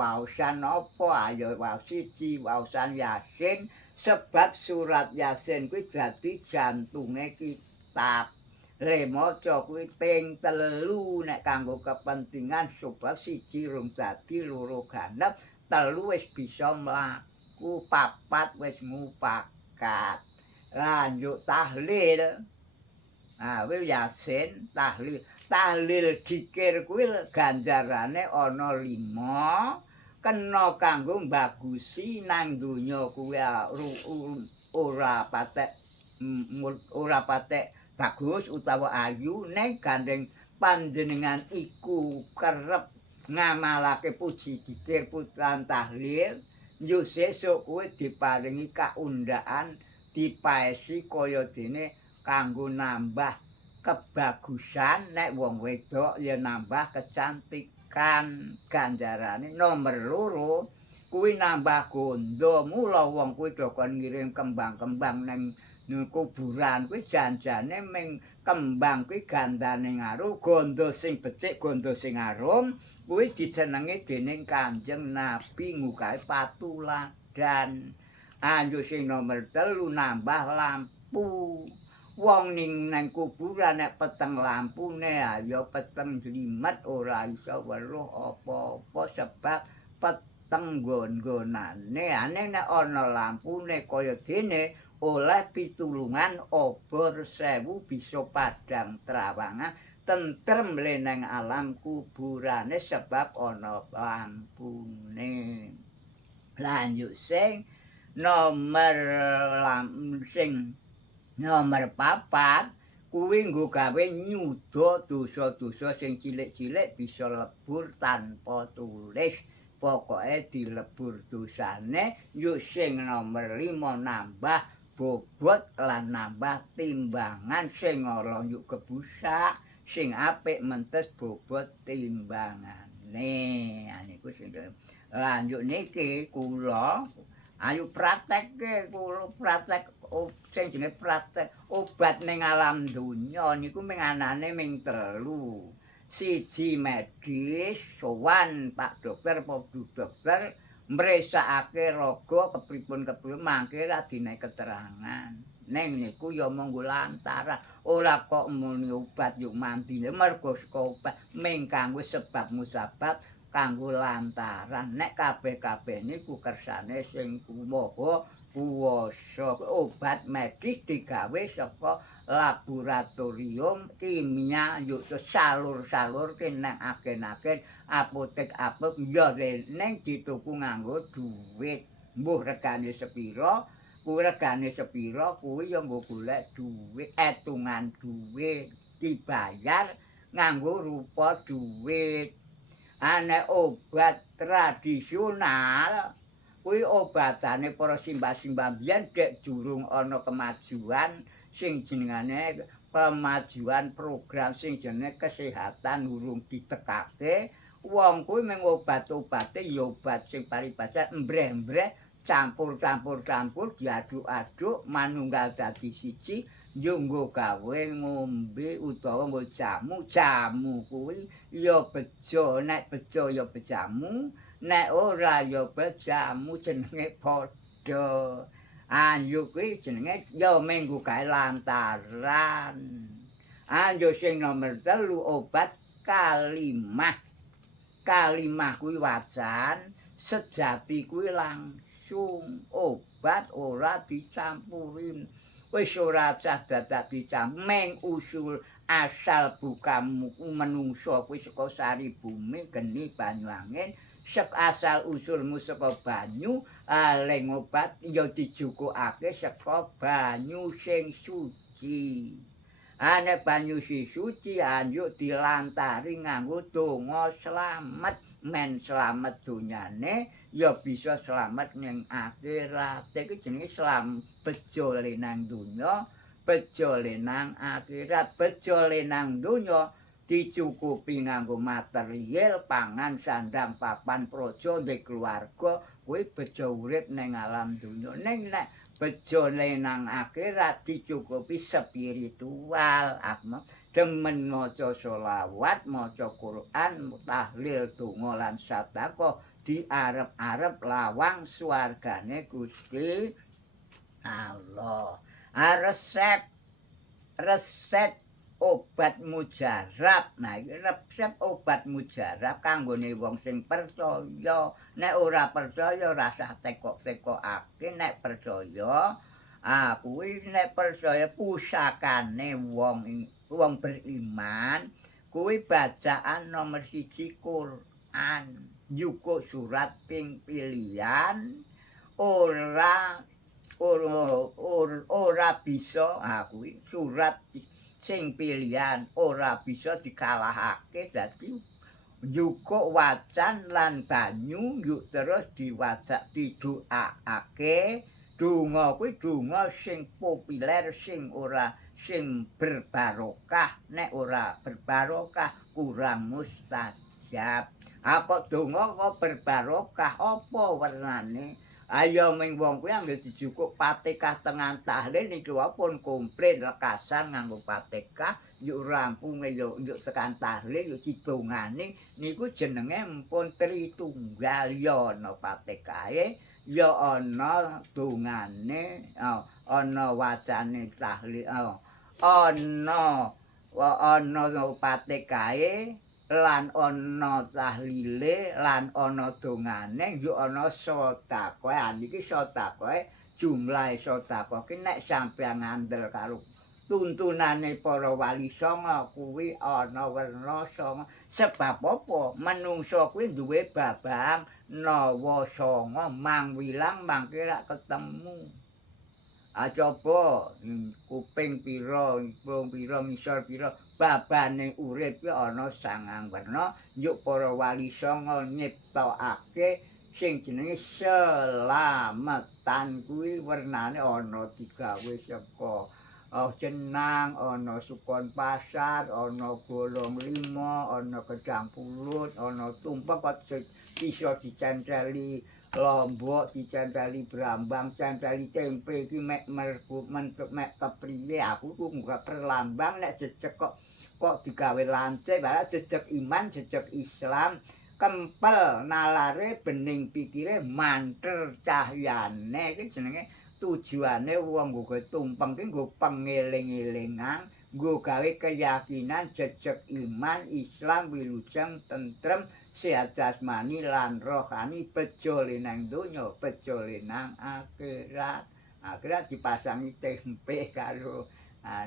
waosan apa ayo waos 1 waosan Yasin sebab surat Yasin kuwi dadi jantunge kitab. Maca kuwi ping 3 nek kanggo kepentingan sebab 1 rung dadi 2 ganep 3 wis bisa mlaku 4 wis mupakat. Lanjut tahlil. Kuwi Yasin tahlil. Tahlil dzikir kuwi ganjarane ana 5 kena kanggo mbagusi nang donya kuwi ora patek bagus utawa ayu nek gandeng panjenengan iku kerep ngamalake puji dzikir putra tahlil yo sesuk kuwi diparingi kaundaan dipaesi kaya dene kanggo nambah kebagusan nek wong wedok ya nambah kecantikan ganjarane nomor 2 kuwi nambah gondo mula wong kuwi do kon ngirim kembang-kembang nang kuburan kuwi janjane ming kembang kuwi gandane ngaruh gondo sing becik gondo sing arum kuwi disenengi dening Kanjeng Nabi ngukahe patuladan. Anjo sing nomor 3 nambah lampu. Wong ning nang kuburan nek peteng lampune ayo peteng jlimet ora iso weruh apa-apa sebab peteng nggon-nggonane nek ana lampune kaya dene oleh pitulungan obor 1000 bisa padang trawangan tentrem leneng alam kuburane sebab ana lampune. Lanjut sing nomor Nomor 4 kuwi nggo gawe nyuda dosa-dosa sing cilik-cilik bisa lebur tanpa tulis. Pokoke dilebur dosane yo sing nomor 5 nambah bobot lan nambah timbangan sing ala yuk kebusak sing apik mentes bobot timbangane. Niku sing lanjut niki kula ayo praktekke kula praktek sing jenenge praktek obat ning alam donya niku ming anane ming 3. 1 medis sowan Pak Dokter apa Bu Dokter mresakake raga kepripun mangke ra dinehi keterangan. Ning niku ya monggo lantaran ora kok muni obat yo mandine mergo saka obat ming kanggo sebab musabab kanggo lantaran nek kabeh-kabeh niku kersane sing kumaha Kuwasa obat medis digawe saka laboratorium kimia yo salur-salur nang agen-agen apotek ya ning dituku nganggo duit. Mbuh regane sepira, kuwi regane sepira kuwi ya nggo golek duit, etungan duit dibayar nganggo rupa duit. Nek obat tradisional kuwi obatane para simbah-simbah biyen dek durung ana kemajuan sing jenengane kemajuan program sing jenenge kesehatan urung ditekake wong kuwi mung obat-obate ya obat sing paribasa embreh-embreh campur-campur diaduk-aduk manunggal dadi siji yo nggo gawe ngombe utawa nggo jamu kuwi ya bejo nek bejo ya bejamu nek ora ya bejamu jenenge padha. Yo kuwi jenenge ya minggu kae lantaran. Yo sing nomor 3 obat kalimah. Kalimah kuwi wajan, sejati kuwi langsung obat ora dicampurin. Wis ora cah dadak dicampur meng usul asal bukamu menungso kuwi saka sari bumi geni banyu angin sek asal usulmu saka banyu leng obat ya dijukukake saka banyu sing suci. Nek banyu sing suci anjuk dilantari nganggo donga slamet men slamet donyane ya bisa slamet ning akhirat. Iki jenenge bejo nang donya, bejo nang akhirat, bejo nang donya dicukupi nganggo material, pangan, sandang, papan, praja, ndek keluarga, kuwi bejo urip ning alam donya. Ning nek bejo nang akhirat dicukupi spiritual, demen maca selawat, maca Quran, tahlil, donga lan sedekah diarep-arep lawang swargane Gusti Allah. Resep obat mujarab. Nah, iki resep obat mujarab kanggone wong sing percaya. Nek ora percaya ora usah tekok-tekokake, nek percaya kuwi nek percaya pusakane wong beriman kuwi bacaan nomor 1 Quran. Yukuk surat ping pilihan ora bisa kuwi surat sing pilihan ora bisa dikalahake dadi yukuk wacan lan banyu yuk terus diwajak didoaake donga kuwi donga sing populer sing berbarokah nek ora berbarokah kurang mustajab apa donga kok berbarokah apa wernane ayo ming wong kuwi anggere dijukuk Fatihah tengah tahlil niki pun komplit lekasan nganggo Fatihah yuk rampunge yuk tekan tahlil yuk didongani niku jenenge mpun Tritunggal ya ana Fatihahe ya ana dongane ana wacane tahlil ana Fatihahe lan ana tahlile lan ana dongane yo ana sedekah niki sedekah jumlahe sedekah ki nek sampeyan ngandel karo tuntunane para wali songo kuwi ana werna songo sebab apa menungso kuwi duwe babang nawa songo mangwilang mangke rak ketemu coba kuping pira misor pira babane urip ki ana 9 werna yuk para wali songo nyiptokake sing jenenge selametan kuwi wernane ana digawe saka jenang ana sukon pasar ana bolong 5 ana gedang pulut ana tumpeng kok iso dicenteli lombok dicenteli brambang centeli tempe iki mek mentuk mek kepriye aku ku muga perlambang nek jejeg kok digawe lance barang jejeg iman jejeg Islam kempel nalare bening pikire manter cahyane iki jenenge tujuane wong nggo tumpeng ki nggo pengeling-elingan nggo gawe keyakinan jejeg iman Islam wilujeng tentrem sehat jasmani lan rohani bejo nang donya bejo nang akhirat. Akhirat dipasangi tempe karo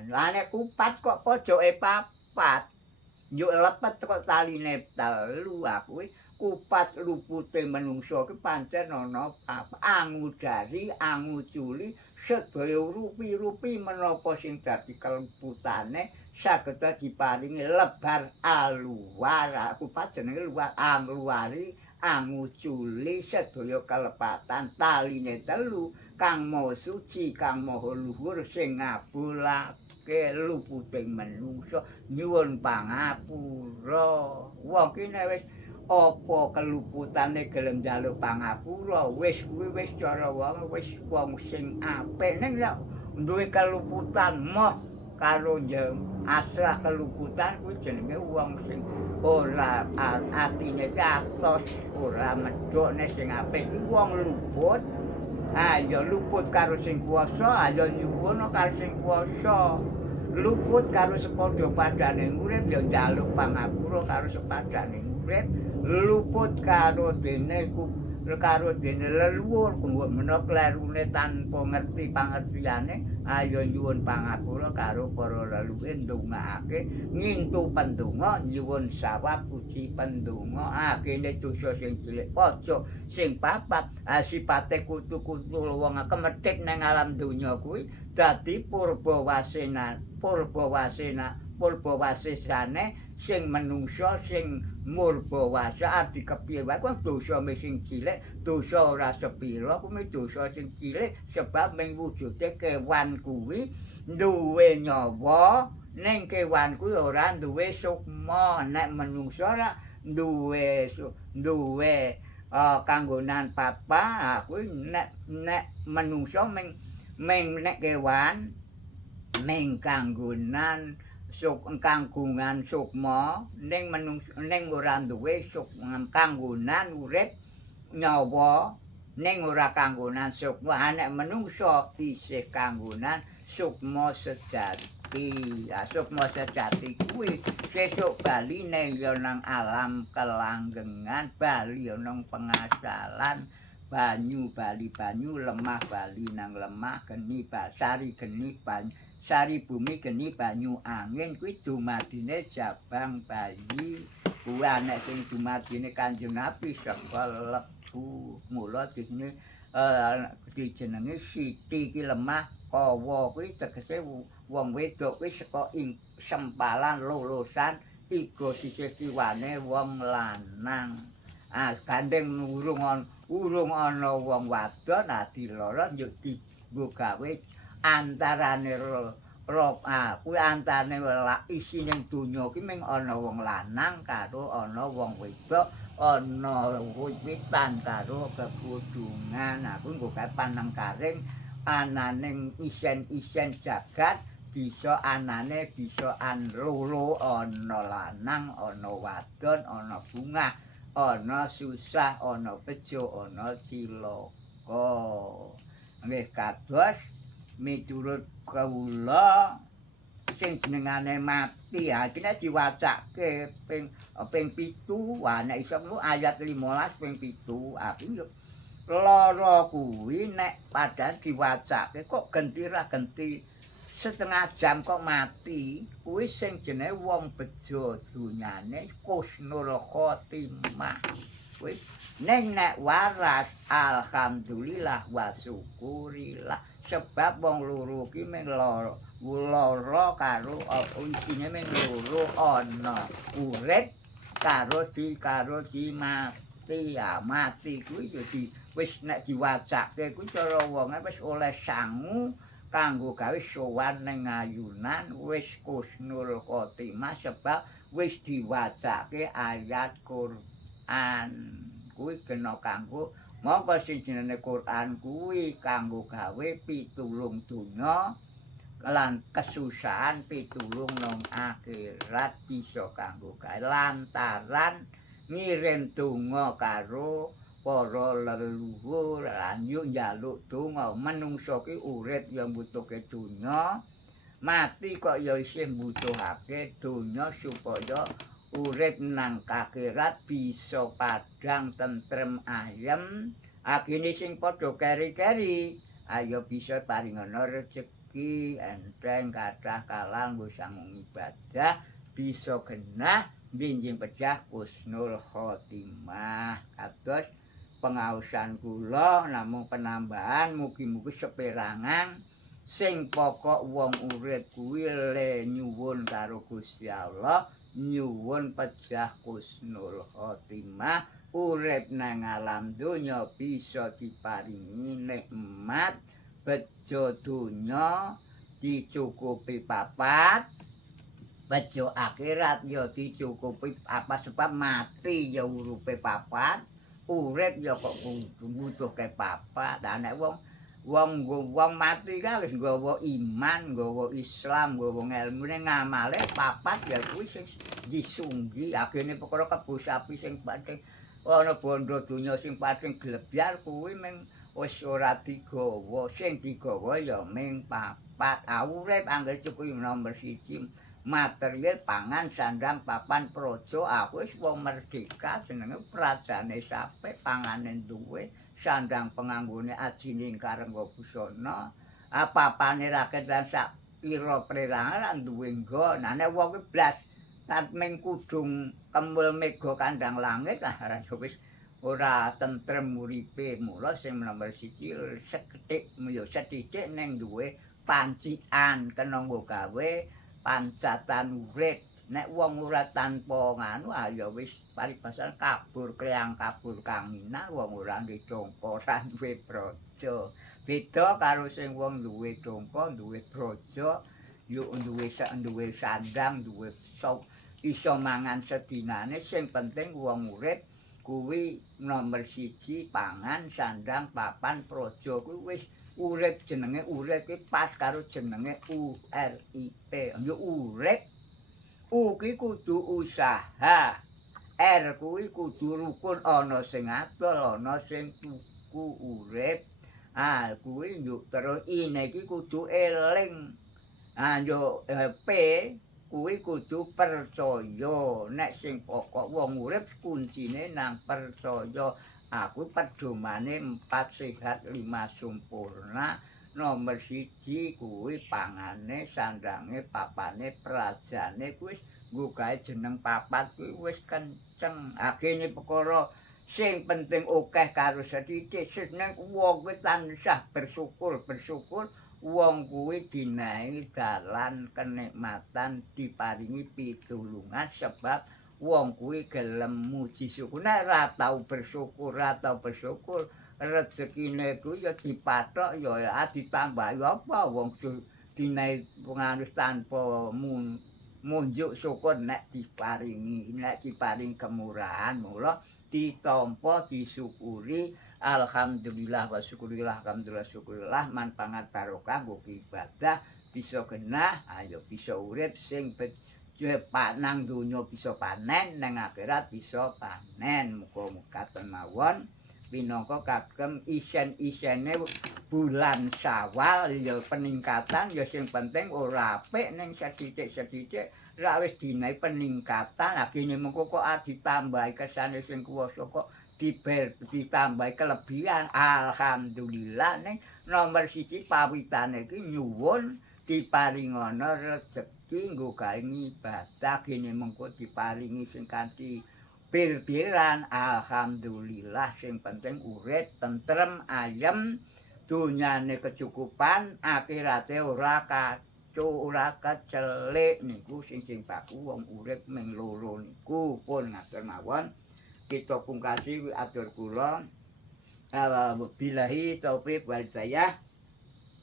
lane kupat kok pojoke papat. Yo lepet kok taline telu kuwi kupat lupute menungso ki pancen ana angudari anguculi sedaya rupi-rupi menapa sing dadi keluputane saged diparingi lebar aluar kupat jenenge luar angluari anguculi sedaya kelepatan taline telu kang maha suci kang maha luhur sing ngabulake luputing menungso nyuwun pangapura wong ki nek wis apa keluputane gelem njaluk pangapura wis kuwi wis cara wong sing apik ning nek duwe keluputan moh karo asrah keluputan kuwi jenenge wong sing ora atine atos ora medhok nek sing apik kuwi wong luput ya luput karo sing kuwasa ya nyuwun karo sing kuwasa luput karo sepadha padane urip ya njaluk pangapura karo sepadane urip luput karo dene leluhur menawa klerune tanpa ngerti pangertiane ayo nyuwun pangapura karo para leluhur ndongaake ngintu pendonga nyuwun sawab puji pendonga kene dosa sing cilik pojok sing papat sipate kutu-kutu wong kemethik nang alam donya kuwi dadi purba wasesane sing menungso sing murba wasa arti kepiye wae kok dosa sing cilik dosa ora sepira kuwi dosa sing cilik sebab mung wujude kewan kuwi duwe nyawa ning kewan kuwi ora duwe sukma nek menungso ora duwe kanggonan papa kuwi nek menungso mung nek kewan mung kanggonan kanggungan sukma ning ora duwe kanggonan urip nyawa ning ora kanggonan sukma nek menungso isih kanggonan sukma sejati sukma sejati kuwi sesuk baline ya nang alam kelanggengan bali ya nang pengasalan banyu bali banyu lemah bali nang lemah geni sari geni banyu sari bumi geni banyu angin kuwi dumadine jabang bayi kuwi anek sing dumadine Kanjeng Nabi saka lebu mula dijenengi Siti ki lemah kawa kuwi tegese wong wedok kuwi saka ing sempalan lolosan iga sisih kiwane wong lanang gandeng urung ana wong wadon diloro yo dienggo gawe antarane kuwi antarane isine donya ki mung ana wong lanang karo ana wong wedok ana wiwitan karo kekudungan kuwi nggo gawe panengkaring ananing isen-isen jagat bisa anane bisa loro ana lanang ana wadon ana bungah ana susah ana bejo ana cilaka nggih kados miturut kawula sing jenengane mati kene diwacake ping 7 nek iso ayat 15 ping 7 aku yo lara kuwi nek padahal diwacake kok genti ra genti setengah jam kok mati kuwi sing jenenge wong bejo dunyane kusnul khotimah kuwi nek waras alhamdulillah wa syukurillah sebab wong loro ki mung lara karo isine mung loro ana urip karo di mati mati kuwi dadi wis nek diwacake kuwi cara wonge wis oleh sangu kanggo gawe sowan ning ayunan wis kusnul khotimah sebab wis diwacake ayat Quran kuwi kena kanggo monggo sing jenenge Quran kuwi kanggo gawe pitulung donya lan kesusahan pitulung nang akhirat bisa kanggo gawe lantaran ngirim donga karo para leluhur lan yo njaluk donga menungso ki urip ya mbutuhke donya mati kok ya isih mbutuhake donya supaya urip nang akhirat bisa padhang tentrem ayem agene sing padha keri-keri ayo bisa paringana rejeki enteng kathah kalang nggo sangung ibadah bisa genah binjing pecah husnul khotimah kados pengaosan kula namung penambahan mugi-mugi seperangan sing pokok wong urip kuwi le nyuwun karo Gusti Allah nyuwun pejah husnul khotimah urip nang alam donya bisa diparingi nikmat bejo donya dicukupi papat bejo akhirat ya dicukupi apa sebab mati ya urupe papat urip ya kok butuhke papat nek wong mati ka wis nggawa iman, nggawa Islam, nggawa ngelmune ngamale papat ya kuwi sing disunggi agene perkara kebo sapi sing pating ana bondo donya sing pating glebyar kuwi mung wis ora digawa sing digawa ya mung papat urip angger cukup nomor 1 material pangan sandang papan praja aku wis wong merdeka jenenge prajane sape pangane duwe sandang penganggone ajining karengga busana apa-apane rakyat lan sak pira prerangan lan duwe nggo nek wong kuwi blas ming kudung kemul mega kandang langit wis ora tentrem uripe mula sing nomor 1 sekethik ya sethithik ning duwe pancikan kena nggo gawe pancatan urip nek wong ora tanpa nganu ya wis paribasan kabur kreang kabur kaminan wong ora duwe dongko ora duwe praja beda karo sing wong duwe dongko duwe praja yo duwe sandang duwe iso mangan sedinane sing penting wong urip kuwi nomor 1 pangan sandang papan praja kuwi wis urip jenenge urip ki pas karo jenenge URIP yo urip U ki kudu usaha R kuwi kudu rukun ana sing adol ana sing tuku urip kuwi yo terus I iki kudu eling yo P kuwi kudu percaya nek sing pokok wong urip kuncine nang percaya aku pedomane 4 sehat 5 sempurna nomor 1 kuwi pangane sandange papane prajane kuwi nggo gawe jeneng papat kuwi wis kenceng agene perkara sing penting akeh karo sethithik seneng wong kuwi tansah bersyukur wong kuwi dinahi dalan kenikmatan diparingi pitulungan sebab wong kuwi gelem muji syukur nek ora tau bersyukur rezekine kuwi ya dipathok ya ditambah apa wong dinae penganus tanpa munjuk syukur nek diparingi kemurahan mula ditampa disyukuri alhamdulillah wa syukurillah alhamdulillah syukurillah manfaat barokah nggo ibadah bisa genah ayo bisa urip sing nang donya bisa panen nang akhirat bisa panen muga-muga mawon pinangka kagem isen-isene bulan Syawal ya peningkatan ya sing penting ora apik ning sethithik-sethithik ra wis dinae peningkatan agene mengko kok ditambahi kesane sing kuwasa kok ditambahi kelebihan alhamdulillah ning nomor 1 pawitane iki nyuwun diparingana rejeki nggo gawe ibadah gene mengko diparingi sing kanthi bir-biran alhamdulillah sing penting urip tentrem ayem dunyane kecukupan akhirate ora kacau ora kecelik niku sing baku wong urip ming loro niku pun ngatur mawon kita pungkasi atur kula wabillahi taufik wal hidayah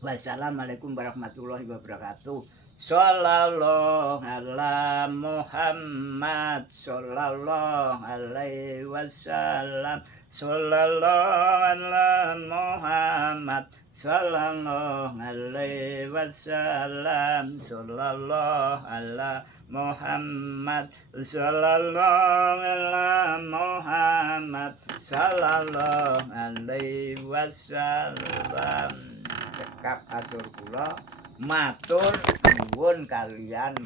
wassalamualaikum warahmatullahi wabarakatuh. Sallallahu ala Muhammad sallallahu alaihi wasallam sallallahu ala Muhammad sallallahu alaihi wasallam sallallahu ala Muhammad sallallahu ala Muhammad sallallahu alaihi wasallam cekap atur kula matur nuwun kalian